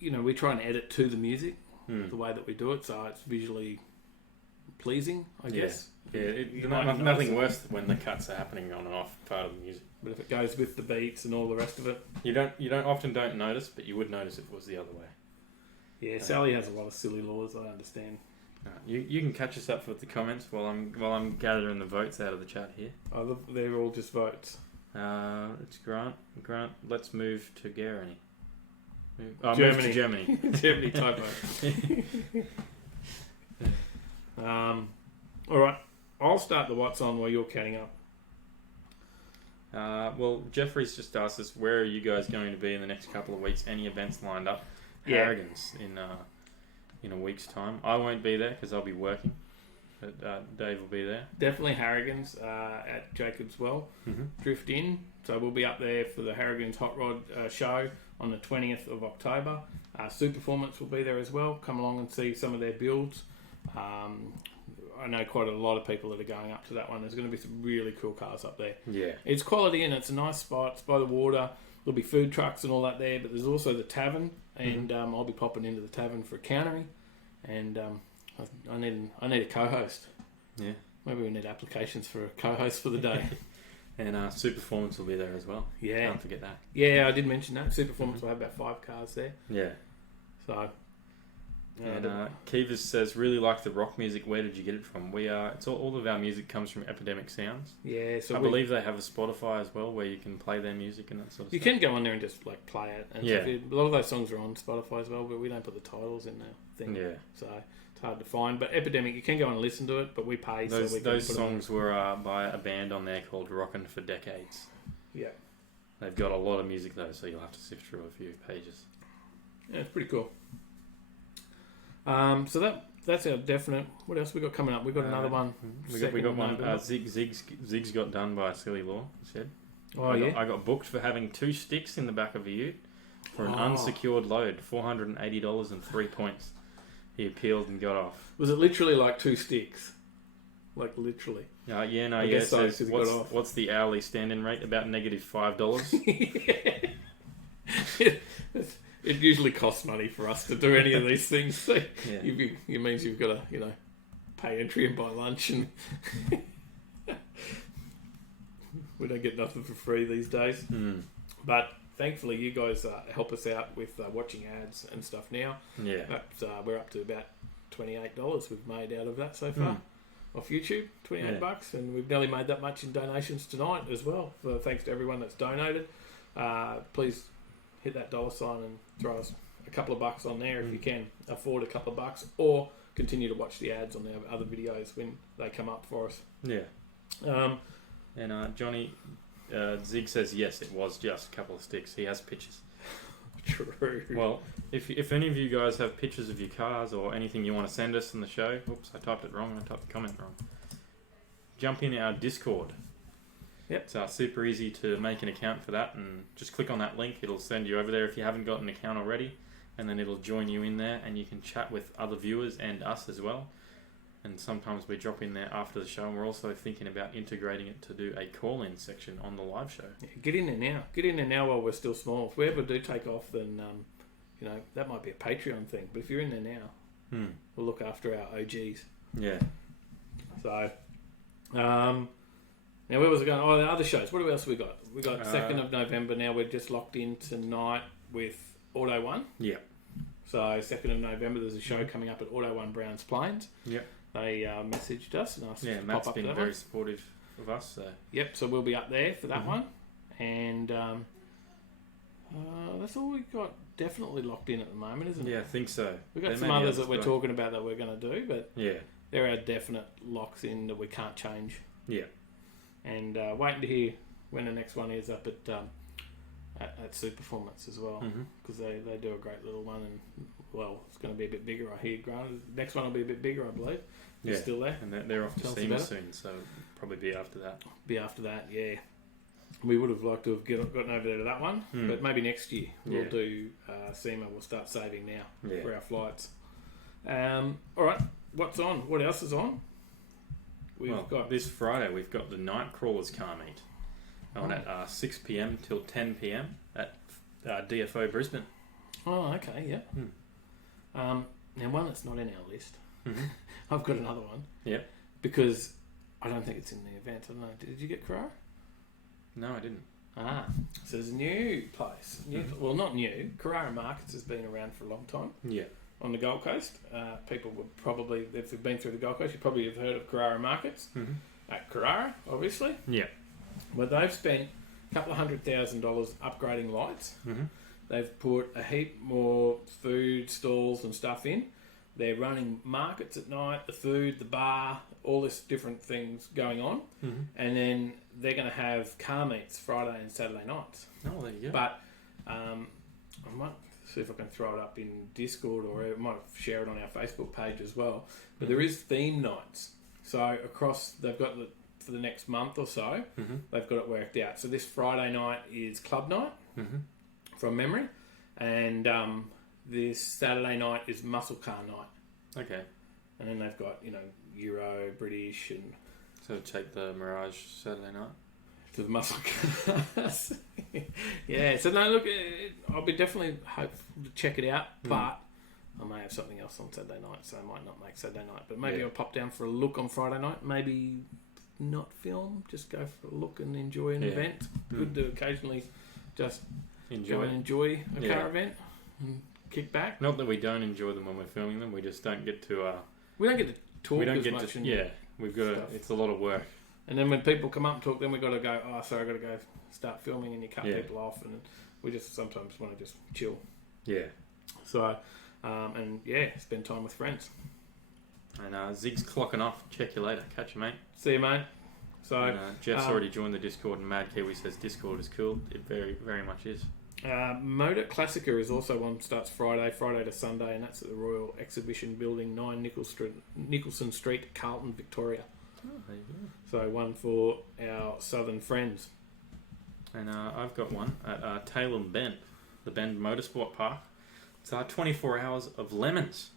we try and edit to the music the way that we do it, so it's visually pleasing, I guess. Yeah, nothing worse than when the cuts are happening on and off part of the music. But if it goes with the beats and all the rest of it, you often don't notice, but you would notice if it was the other way. Yeah, Sally has a lot of silly laws. I understand. You can catch us up with the comments while I'm gathering the votes out of the chat here. Oh, they're all just votes. It's Grant. Let's move to Germany. Germany. Move to Germany. Germany typo. All right, I'll start the what's on while you're counting up. Well, Jeffrey's just asked us, where are you guys going to be in the next couple of weeks? Any events lined up? Harrigan's in a week's time. I won't be there because I'll be working, but Dave will be there. Definitely Harrigan's at Jacob's Well. Drift in. So we'll be up there for the Harrigan's Hot Rod show on the 20th of October. Superformance will be there as well. Come along and see some of their builds. I know quite a lot of people that are going up to that one. There's going to be some really cool cars up there. Yeah. It's quality and it's a nice spot. It's by the water. There'll be food trucks and all that there, but there's also the tavern, and I'll be popping into the tavern for a countery, and I need a co-host. Yeah. Maybe we need applications for a co-host for the day. And Superformance will be there as well. Yeah. Can't forget that. Yeah, I did mention that. Superformance will have about 5 cars there. Yeah. So... And Kivas says, really like the rock music. Where did you get it from? It's all of our music comes from Epidemic Sounds. Yeah, so I believe they have a Spotify as well where you can play their music and that sort of you stuff. can go on there and just like play it. And Yeah. a lot of those songs are on Spotify as well, but we don't put the titles in the thing. Yeah. So it's hard to find. But Epidemic, you can go and listen to it, but we pay. Those so we can songs were by a band on there called Rockin' for Decades. Yeah. They've got a lot of music though, so you'll have to sift through a few pages. Yeah, it's pretty cool. So that's our definite. What else we got coming up? We got another one. We got one. Zig's got done by Silly Law. He said. Oh, I got booked for having 2 sticks in the back of a ute for an unsecured load, $480 and 3 points. He appealed and got off. Was it literally like 2 sticks? Like literally? Yeah. Guess so, Says, what's the hourly stand-in rate? About -$5. It usually costs money for us to do any of these things. So it means you've got to, pay entry and buy lunch, and we don't get nothing for free these days. But thankfully, you guys help us out with watching ads and stuff now. Yeah. We're up to about $28 we've made out of that so far off YouTube. $28, and we've nearly made that much in donations tonight as well. So thanks to everyone that's donated. Please hit that $sign and throw us a couple of bucks on there if you can afford a couple of bucks, or continue to watch the ads on our other videos when they come up for us. Yeah. And Johnny Zig says yes, it was just a couple of sticks. He has pictures. True. Well, if any of you guys have pictures of your cars or anything you want to send us in the show, oops, I typed it wrong and I typed the comment wrong. Jump in our Discord. Yep. It's super easy to make an account for that, and just click on that link. It'll send you over there if you haven't got an account already, and then it'll join you in there, and you can chat with other viewers and us as well. And sometimes we drop in there after the show, and we're also thinking about integrating it to do a call-in section on the live show. Yeah, get in there now. Get in there now while we're still small. If we ever do take off, then that might be a Patreon thing. But if you're in there now, we'll look after our OGs. Yeah. So, now where was it going? Oh, the other shows. What else have we got? We got 2nd of November now. We're just locked in tonight with Auto One. Yeah. So 2nd of November, there's a show coming up at Auto One Browns Plains. Yep. They messaged us and asked us to Matt's pop up been that very one. supportive of us. So. Yep, so we'll be up there for that one. And that's all we've got definitely locked in at the moment, isn't it? Yeah, I think so. We've got some others that we're talking about that we're going to do, but there are definite locks in that we can't change. Yeah. And waiting to hear when the next one is up at Superformance as well, because they do a great little one, and it's going to be a bit bigger. I hear. Granted, the next one will be a bit bigger, I believe. They're still there, and they're off to SEMA soon, so probably be after that. Yeah. We would have liked to have gotten over there to that one, but maybe next year we'll do SEMA. We'll start saving now for our flights. All right, what's on? What else is on? We've got this Friday. We've got the Night Crawlers car meet on at 6 p.m. till 10 p.m. at DFO Brisbane. Oh, okay, yeah. Now one that's not in our list. I've got another one. Yep. Because I don't think it's in the event. I don't know. Did you get Carrara? No, I didn't. So there's a new place. Well, not new. Carrara Markets has been around for a long time. Yeah. On the Gold Coast. People would probably, if they've been through the Gold Coast, you probably have heard of Carrara Markets. At Carrara, obviously. Yeah. But they've spent a couple of $100,000 upgrading lights. They've put a heap more food stalls and stuff in. They're running markets at night, the food, the bar, all this different things going on. And then they're going to have car meets Friday and Saturday nights. Oh, there you go. But I might see if I can throw it up in Discord, or I might share it on our Facebook page as well. But there is theme nights. So across, they've got for the next month or so, they've got it worked out. So this Friday night is club night, from memory. And this Saturday night is muscle car night. Okay. And then they've got, Euro, British, and... So take the Mirage Saturday night? To the muscle cars. Yeah, so no, look, I'll be definitely hopeful to check it out, but I may have something else on Saturday night, so I might not make Saturday night. But maybe I'll pop down for a look on Friday night, maybe not film, just go for a look and enjoy an event. Good to occasionally just enjoy a car event and kick back. Not that we don't enjoy them when we're filming them, we just don't get to... we don't get to talk as much. We've got to, it's a lot of work. And then when people come up and talk, then we've got to go, oh, sorry, I've got to go start filming, and you cut people off, and we just sometimes want to just chill. Yeah. So, spend time with friends. And Zig's clocking off. Check you later. Catch you, mate. See you, mate. So Jeff's already joined the Discord, and Mad Kiwi says Discord is cool. It very, very much is. Motor Classica is also one that starts Friday to Sunday, and that's at the Royal Exhibition Building, 9 Nicholson Street, Carlton, Victoria. Oh, there you go. So one for our southern friends. And I've got one at Tailem Bend, the Bend Motorsport Park. It's 24 hours of lemons.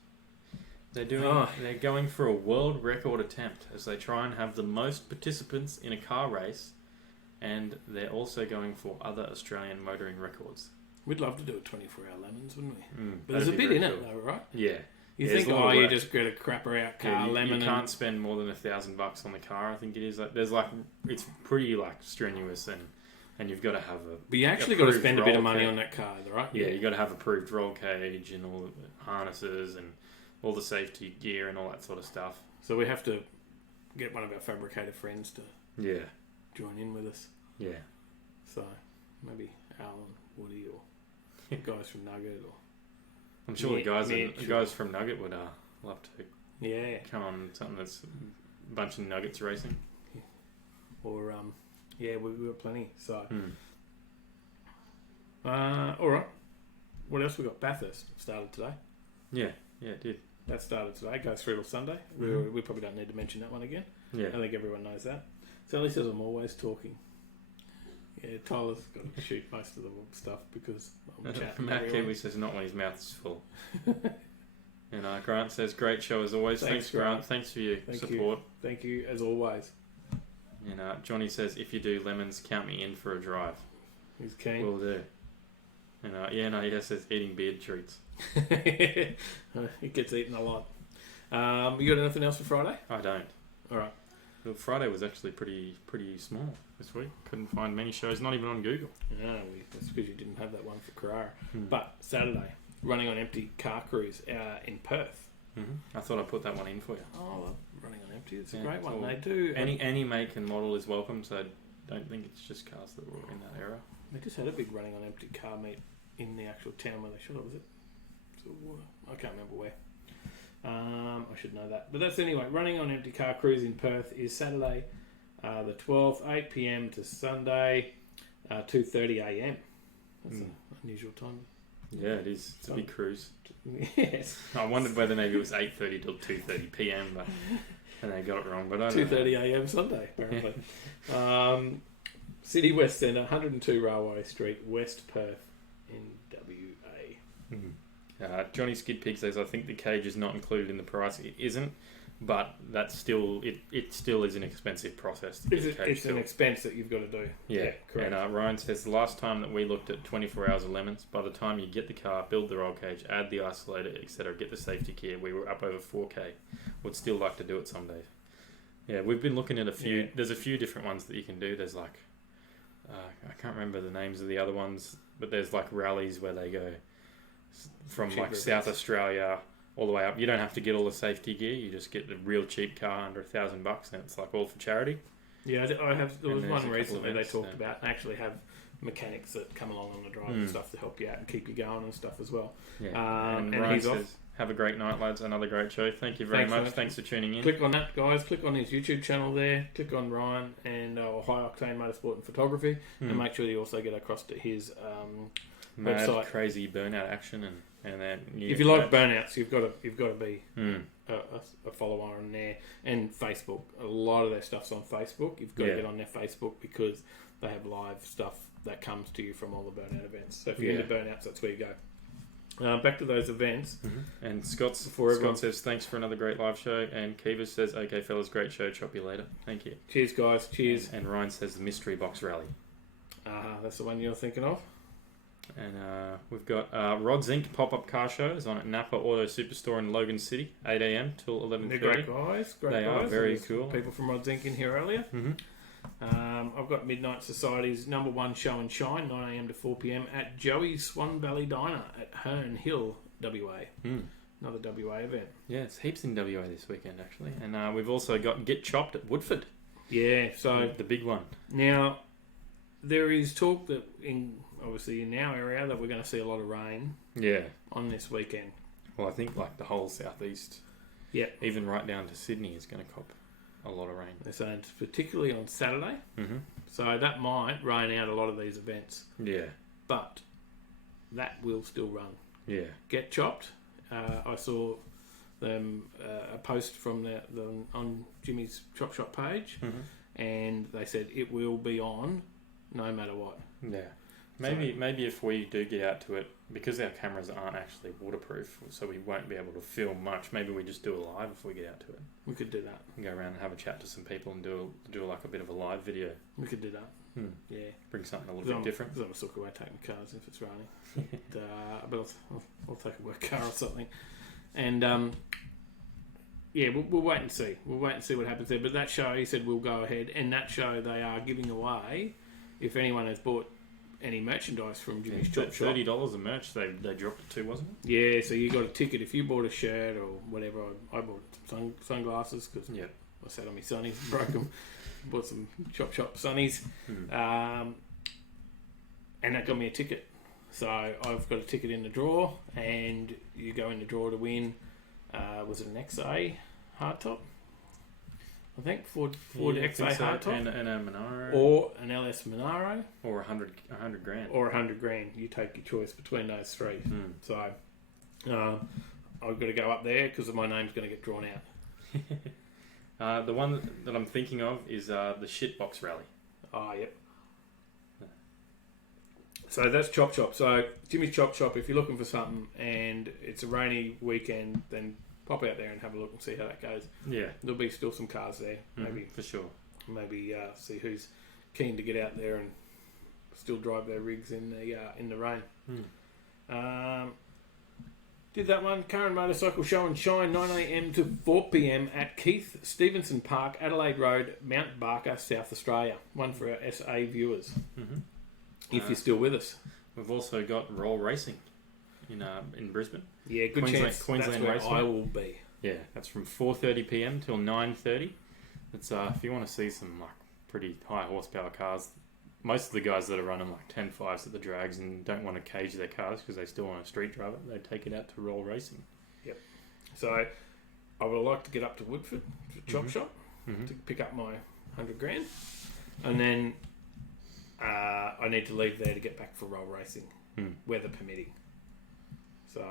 They're going for a world record attempt as they try and have the most participants in a car race, and they're also going for other Australian motoring records. We'd love to do a 24-hour lemons, wouldn't we? But there's a bit in it, though, right? Yeah. You think, you just get a crapper out car lemon. You can't spend more than $1,000 on the car. I think it is. It's pretty strenuous, and you've got to have a. But you actually got to spend a bit of money on that car, right? Yeah, you got to have approved roll cage and all the harnesses and all the safety gear and all that sort of stuff. So we have to get one of our fabricator friends to join in with us. Yeah. So maybe Alan, Woody, or guys from Nugget, or I'm sure the guys from Nugget would love to come on something that's a bunch of Nuggets racing. Or we've got plenty. So all right. What else we got? Bathurst started today. Yeah, it did. That started today. Goes through till Sunday. We probably don't need to mention that one again. Yeah. I think everyone knows that. Sally says I'm always talking. Yeah, Tyler's got to shoot most of the stuff because I'm chatting. Matt Kiwi says not when his mouth's full. And Grant says great show as always. Thanks Grant. Thanks for your support. Thank you as always. And Johnny says if you do lemons, count me in for a drive. He's keen. Will do. And he says eating beard treats. It gets eaten a lot. You got anything else for Friday? I don't. All right. Well, Friday was actually pretty small this week. Couldn't find many shows, not even on Google. No, that's because you didn't have that one for Carrara. But Saturday, running on empty car cruise in Perth. I thought I'd put that one in for you. Oh, running on empty, it's a great one. They do any make and model is welcome, so I don't think it's just cars that were in that era. They just had a big running on empty car meet in the actual town where they shot it, was it? I can't remember where. I should know that. But that's anyway. Running on empty car cruise in Perth is Saturday, the 12th, 8 p.m. to Sunday, 2:30 a.m. That's an unusual time. Yeah, it is. It's a big cruise. Yes. I wondered whether maybe it was 8:30 till 2:30 p.m. But and they got it wrong. But I don't 2:30 a.m. Sunday apparently. City West Centre, 102 Railway Street, West Perth, NWA. Johnny Skid Pig says, I think the cage is not included in the price. It isn't, but that's still it still is an expensive process to get the cage. It's an expense that you've got to do. Yeah, correct. And Ryan says, the last time that we looked at 24 hours of lemons, by the time you get the car, build the roll cage, add the isolator, etc., get the safety gear, we were up over 4K. Would still like to do it someday. Yeah, we've been looking at a few. Yeah. There's a few different ones that you can do. There's I can't remember the names of the other ones, but there's rallies where they go from South Australia all the way up. You don't have to get all the safety gear. You just get the real cheap car under $1,000, and it's all for charity. Yeah, I have. There was one recently they talked about actually have mechanics that come along on the drive and stuff to help you out and keep you going and stuff as well. Yeah, and Ryan says, have a great night, lads. Another great show. Thank you very much. Thanks for tuning in. Click on that, guys. Click on his YouTube channel there. Click on Ryan and High Octane Motorsport and Photography, and make sure you also get across to his Mad, website. Crazy burnout action and then if you like burnouts, you've got to be a follower on there, and Facebook. A lot of their stuff's on Facebook. You've got to get on their Facebook because they have live stuff that comes to you from all the burnout events. So if you're into burnouts, that's where you go. Back to those events. And Scott says, thanks for another great live show. And Kiva says, okay, fellas, great show. Chop you later. Thank you. Cheers, guys. Cheers. And Ryan says, the mystery box rally. That's the one you're thinking of? And we've got Rod's Inc. pop-up car shows on at Napa Auto Superstore in Logan City, 8 a.m. till 11:30. They're great guys. They are very cool. People from Rods Inc. in here earlier. I've got Midnight Society's number 1 show and shine, 9 a.m. to 4 p.m. at Joey's Swan Valley Diner at Herne Hill, WA. Another WA event. Yeah, it's heaps in WA this weekend, actually. And we've also got Get Chopped at Woodford. Yeah, so... The big one. Now, there is talk that, obviously in our area, that we're going to see a lot of rain on this weekend. Well, I think like the whole southeast, even right down to Sydney, is going to cop a lot of rain. They're saying particularly on Saturday. So that might rain out a lot of these events. Yeah. But that will still run. Yeah. Get Chopped. I saw them a post from the on Jimmy's Chop Shop page, and they said it will be on no matter what. Yeah. Maybe if we do get out to it, because our cameras aren't actually waterproof, so we won't be able to film much. Maybe we just do a live if we get out to it. We could do that. And go around and have a chat to some people and do like a bit of a live video. We could do that. Yeah. Bring something a little bit different. Because I'm a sucker away taking cars if it's raining. But I'll take a work car or something. And we'll wait and see. We'll wait and see what happens there. But that show, he said, we'll go ahead. And that show, they are giving away, if anyone has bought any merchandise from Jimmy's Chop Shop. $30 of merch they dropped it to, wasn't it? Yeah, so you got a ticket if you bought a shirt or whatever. I bought some sunglasses because I sat on my sunnies, broke them. Bought some Chop Shop sunnies, and that got me a ticket. So I've got a ticket in the draw, and you go in the draw to win. Was it an XA hardtop? I think Ford XA hardtop, and a Monaro, or an LS Monaro, or 100 grand, or 100 grand. You take your choice between those three. So I've got to go up there because my name's going to get drawn out. The one that I'm thinking of is the Shitbox Rally. Oh, yep. So that's Chop Shop. So Jimmy's Chop Shop, if you're looking for something and it's a rainy weekend, then pop out there and have a look and see how that goes. Yeah. There'll be still some cars there. Maybe for sure. Maybe see who's keen to get out there and still drive their rigs in the rain. Did that one. Current Motorcycle Show and Shine, 9 a.m. to 4 p.m. at Keith Stevenson Park, Adelaide Road, Mount Barker, South Australia. One for our SA viewers. If you're still with us. We've also got Roll Racing in Brisbane. Yeah, good chance Queensland that's where I will be. Yeah, that's from 4:30 p.m. till 9:30. It's if you want to see some like pretty high horsepower cars. Most of the guys that are running like 10.5s at the drags and don't want to cage their cars because they still want to street drive it, they take it out to Roll Racing. Yep. So I would like to get up to Woodford to Chop Shop to pick up my 100 grand, and then I need to leave there to get back for Roll Racing, weather permitting. So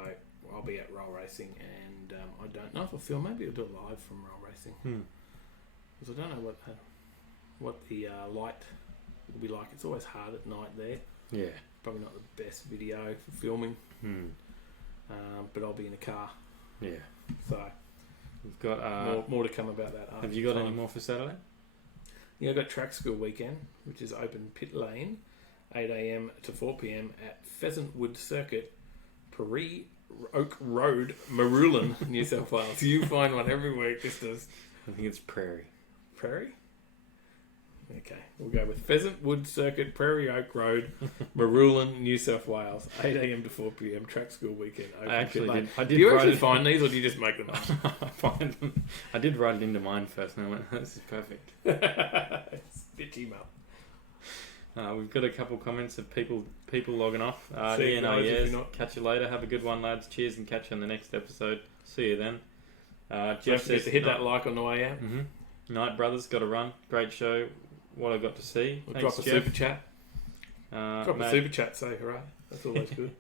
I'll be at Roll Racing, and I don't know if I'll film. Maybe I'll do it live from Roll Racing because I don't know what the light will be like. It's always hard at night there. Yeah, probably not the best video for filming. But I'll be in a car. Yeah. So we've got more to come about that. Have you got any more for Saturday? Yeah, I've got Track School Weekend, which is open pit lane, 8 a.m. to 4 p.m. at Pheasant Wood Circuit, Prairie Oak Road, Marulan, New South Wales. You find one every week just as... I think it's Prairie. Prairie? Okay, we'll go with Pheasant Wood Circuit, Prairie Oak Road, Marulan, New South Wales, 8 a.m. to 4 p.m. Track School Weekend. I did. Do you actually find these, or do you just make them up? I find them. I did write it into mine first, and I went, "This is perfect." Stitch him up. We've got a couple comments of people logging off. Catch you later. Have a good one, lads. Cheers, and catch you on the next episode. See you then. Jeff says to hit that like on the way out. Night Brothers, got to run. Great show. What I got to see. We'll drop a super chat. Drop a super chat. Say hurrah. That's always good.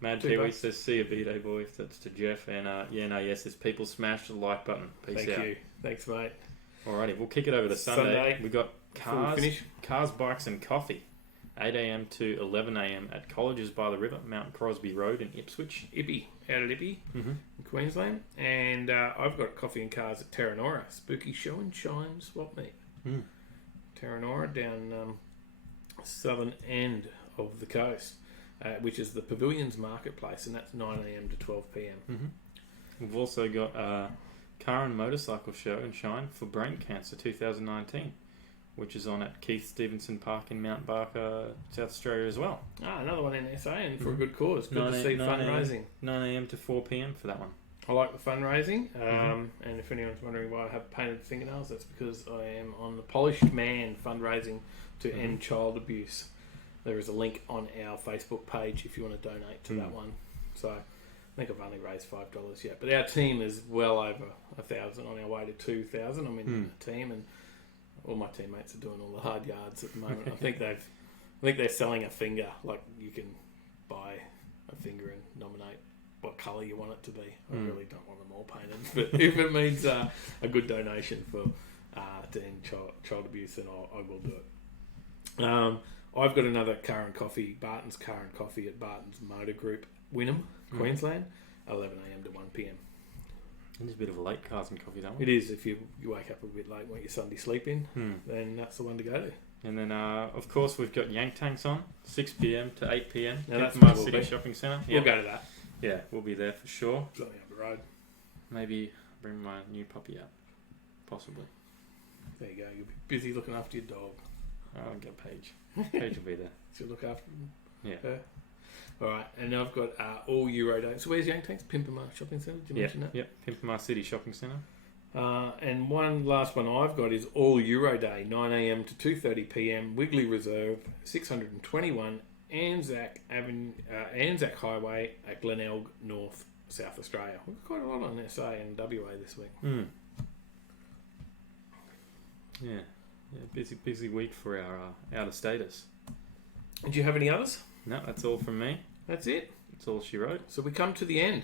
Mad Kiwi says, "See you, B-Day boy." That's to Jeff. And yes, people smash the like button. Peace out. Thank you. Thanks, mate. Alrighty, we'll kick it over to Sunday. We've got cars, bikes, and coffee. 8 a.m. to 11 a.m. at Colleges by the River, Mount Crosby Road in Ipswich. Out at Ippy, in Queensland. And I've got coffee and cars at Terranora. Spooky Show and Shine Swap Meet. Terranora down southern end of the coast. which is the Pavilions Marketplace, and that's 9 a.m. to 12 p.m. Mm-hmm. We've also got a car and motorcycle show in Shine for Brain Cancer 2019, which is on at Keith Stevenson Park in Mount Barker, South Australia as well. Another one in SA, and for a good cause. Good to see fundraising. 9 a.m. to 4 p.m. for that one. I like the fundraising, and if anyone's wondering why I have painted fingernails, that's because I am on the Polished Man fundraising to end child abuse. There is a link on our Facebook page if you want to donate to that one. So I think I've only raised $5 yet, but our team is well over 1,000, on our way to 2,000. I'm in the team, and all my teammates are doing all the hard yards at the moment. I think they're selling a finger. Like, you can buy a finger and nominate what colour you want it to be. I really don't want them all painted, but if it means a good donation for to end child abuse, then I will do it. I've got another car and coffee, Barton's Car and Coffee at Barton's Motor Group, Wynnum, Queensland, 11 a.m. to 1 p.m. It's a bit of a late cars and coffee, that one. It is. If you wake up a bit late, want your Sunday sleep in, then that's the one to go to. And then, of course, we've got Yank Tanks on, 6 p.m. to 8 p.m. Now that's my where City we'll be. Shopping Centre. We'll go to that. Yeah, we'll be there for sure. It's only up the road. Maybe bring my new puppy out. Possibly. There you go. You'll be busy looking after your dog. I'll get Paige. Paige will be there. She'll look after Yeah. her. All right, and now I've got all Euro Day. So where's Yank Tanks? Pimpama Shopping Centre? Did you mention that? Yep, Pimpama City Shopping Centre. And one last one I've got is all Euro Day, 9 a.m. to 2:30 p.m. Wiggly Reserve, 621 Anzac Avenue, Anzac Highway at Glenelg North, South Australia. We've got quite a lot on SA and WA this week. Yeah, busy week for our out-of-staters. Did you have any others? No, that's all from me. That's it. That's all she wrote. So we come to the end.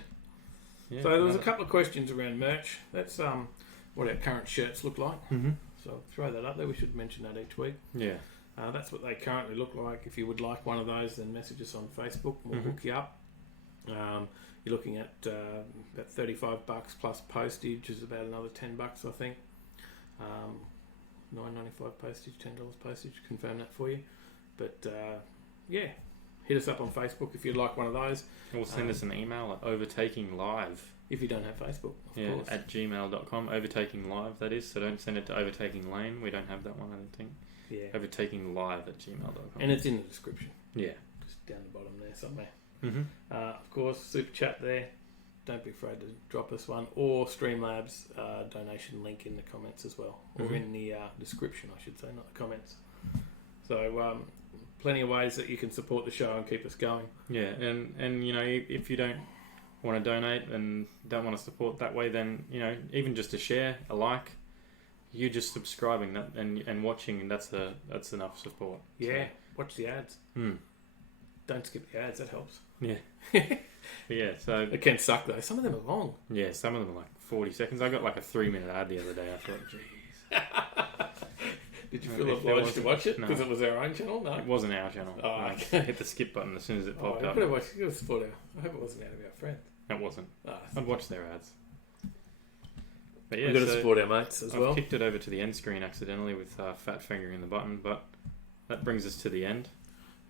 Yeah, So there was a couple of questions around merch. That's what our current shirts look like. Mm-hmm. So I'll throw that up there. We should mention that each week. Yeah. That's what they currently look like. If you would like one of those, then message us on Facebook. We'll hook you up. You're looking at about $35 plus postage is about another $10, I think. $9.95 postage, $10 postage. Confirm that for you. But yeah, hit us up on Facebook if you'd like one of those. Or send us an email at Overtaking Live. If you don't have Facebook, of course. At gmail.com. Overtaking Live, that is. So don't send it to Overtaking Lane. We don't have that one, I don't think. Yeah. Overtaking Live at gmail.com. And it's in the description. Yeah. Just down the bottom there somewhere. Mm-hmm. Of course, super chat there. Don't be afraid to drop us one. Or Streamlabs donation link in the comments as well. Or in the description, I should say, not the comments. So plenty of ways that you can support the show and keep us going. Yeah, and you know, if you don't want to donate and don't want to support that way, then, you know, even just a share, a like, you just subscribing that and watching, that's enough support. Yeah, so. Watch the ads. Don't skip the ads, that helps. Yeah. Yeah, so it can suck though. Some of them are long. Yeah, some of them are like 40 seconds. I got like a 3-minute ad the other day. I thought, jeez. Did you feel obliged to watch it? Because it was our own channel? No. It wasn't our channel. Oh, okay. I hit the skip button as soon as it popped up. You could have support our. I hope it wasn't out of our friends. It wasn't. Oh, I'd watch their ads. But yeah, we've got to support our mates as well. I've kicked it over to the end screen accidentally with fat fingering the button, but that brings us to the end.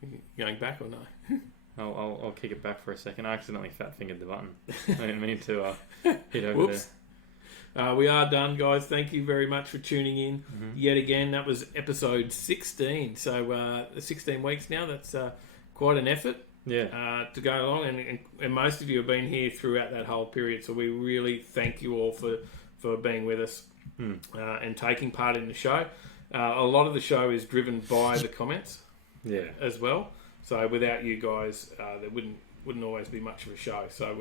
You going back or no? I'll kick it back for a second. I accidentally fat fingered the button. I didn't mean to hit over Whoops. there. We are done, guys. Thank you very much for tuning in yet again. That was episode 16. So 16 weeks now. That's quite an effort. Yeah. To go along, and most of you have been here throughout that whole period. So we really thank you all for being with us and taking part in the show. A lot of the show is driven by the comments. Yeah. As well. So without you guys, there wouldn't always be much of a show. So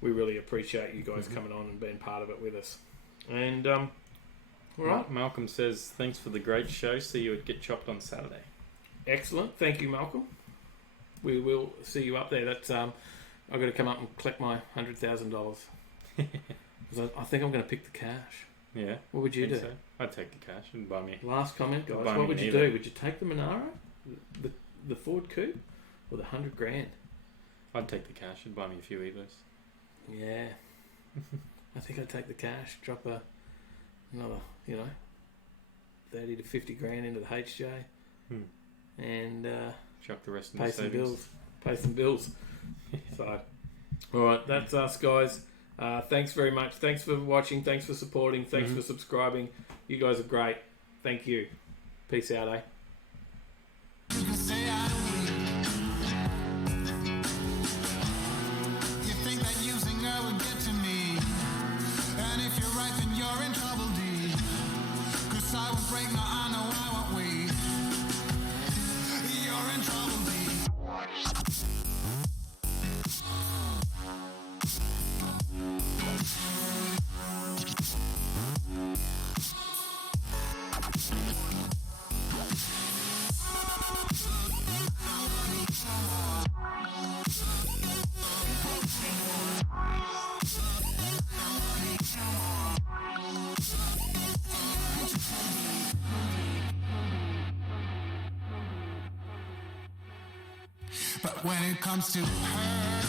we really appreciate you guys coming on and being part of it with us. And all right. Malcolm says, thanks for the great show. See you at Get Chopped on Saturday. Excellent. Thank you, Malcolm. We will see you up there. That's I've got to come up and collect my $100,000. I think I'm going to pick the cash. Yeah. What would you do? So. I'd take the cash and buy me. Last comment, guys. Buy What me would you neither. do? Would you take the Monaro, the Ford Coupe, or the $100,000? I'd take the cash and buy me a few Evos. Yeah. I think I'd take the cash, drop another, 30 to 50 grand into the HJ, and chuck the rest in pay the some savings. bills. pay some bills. So, all right, that's us, guys. Thanks very much. Thanks for watching. Thanks for supporting. Thanks for subscribing. You guys are great. Thank you. Peace out, eh? You can say I'm weak. You think that using her would get to me. And if you're right, then you're in trouble, D. 'Cause I won't break, no, I know I won't wait. You're in trouble, D. But when it comes to her,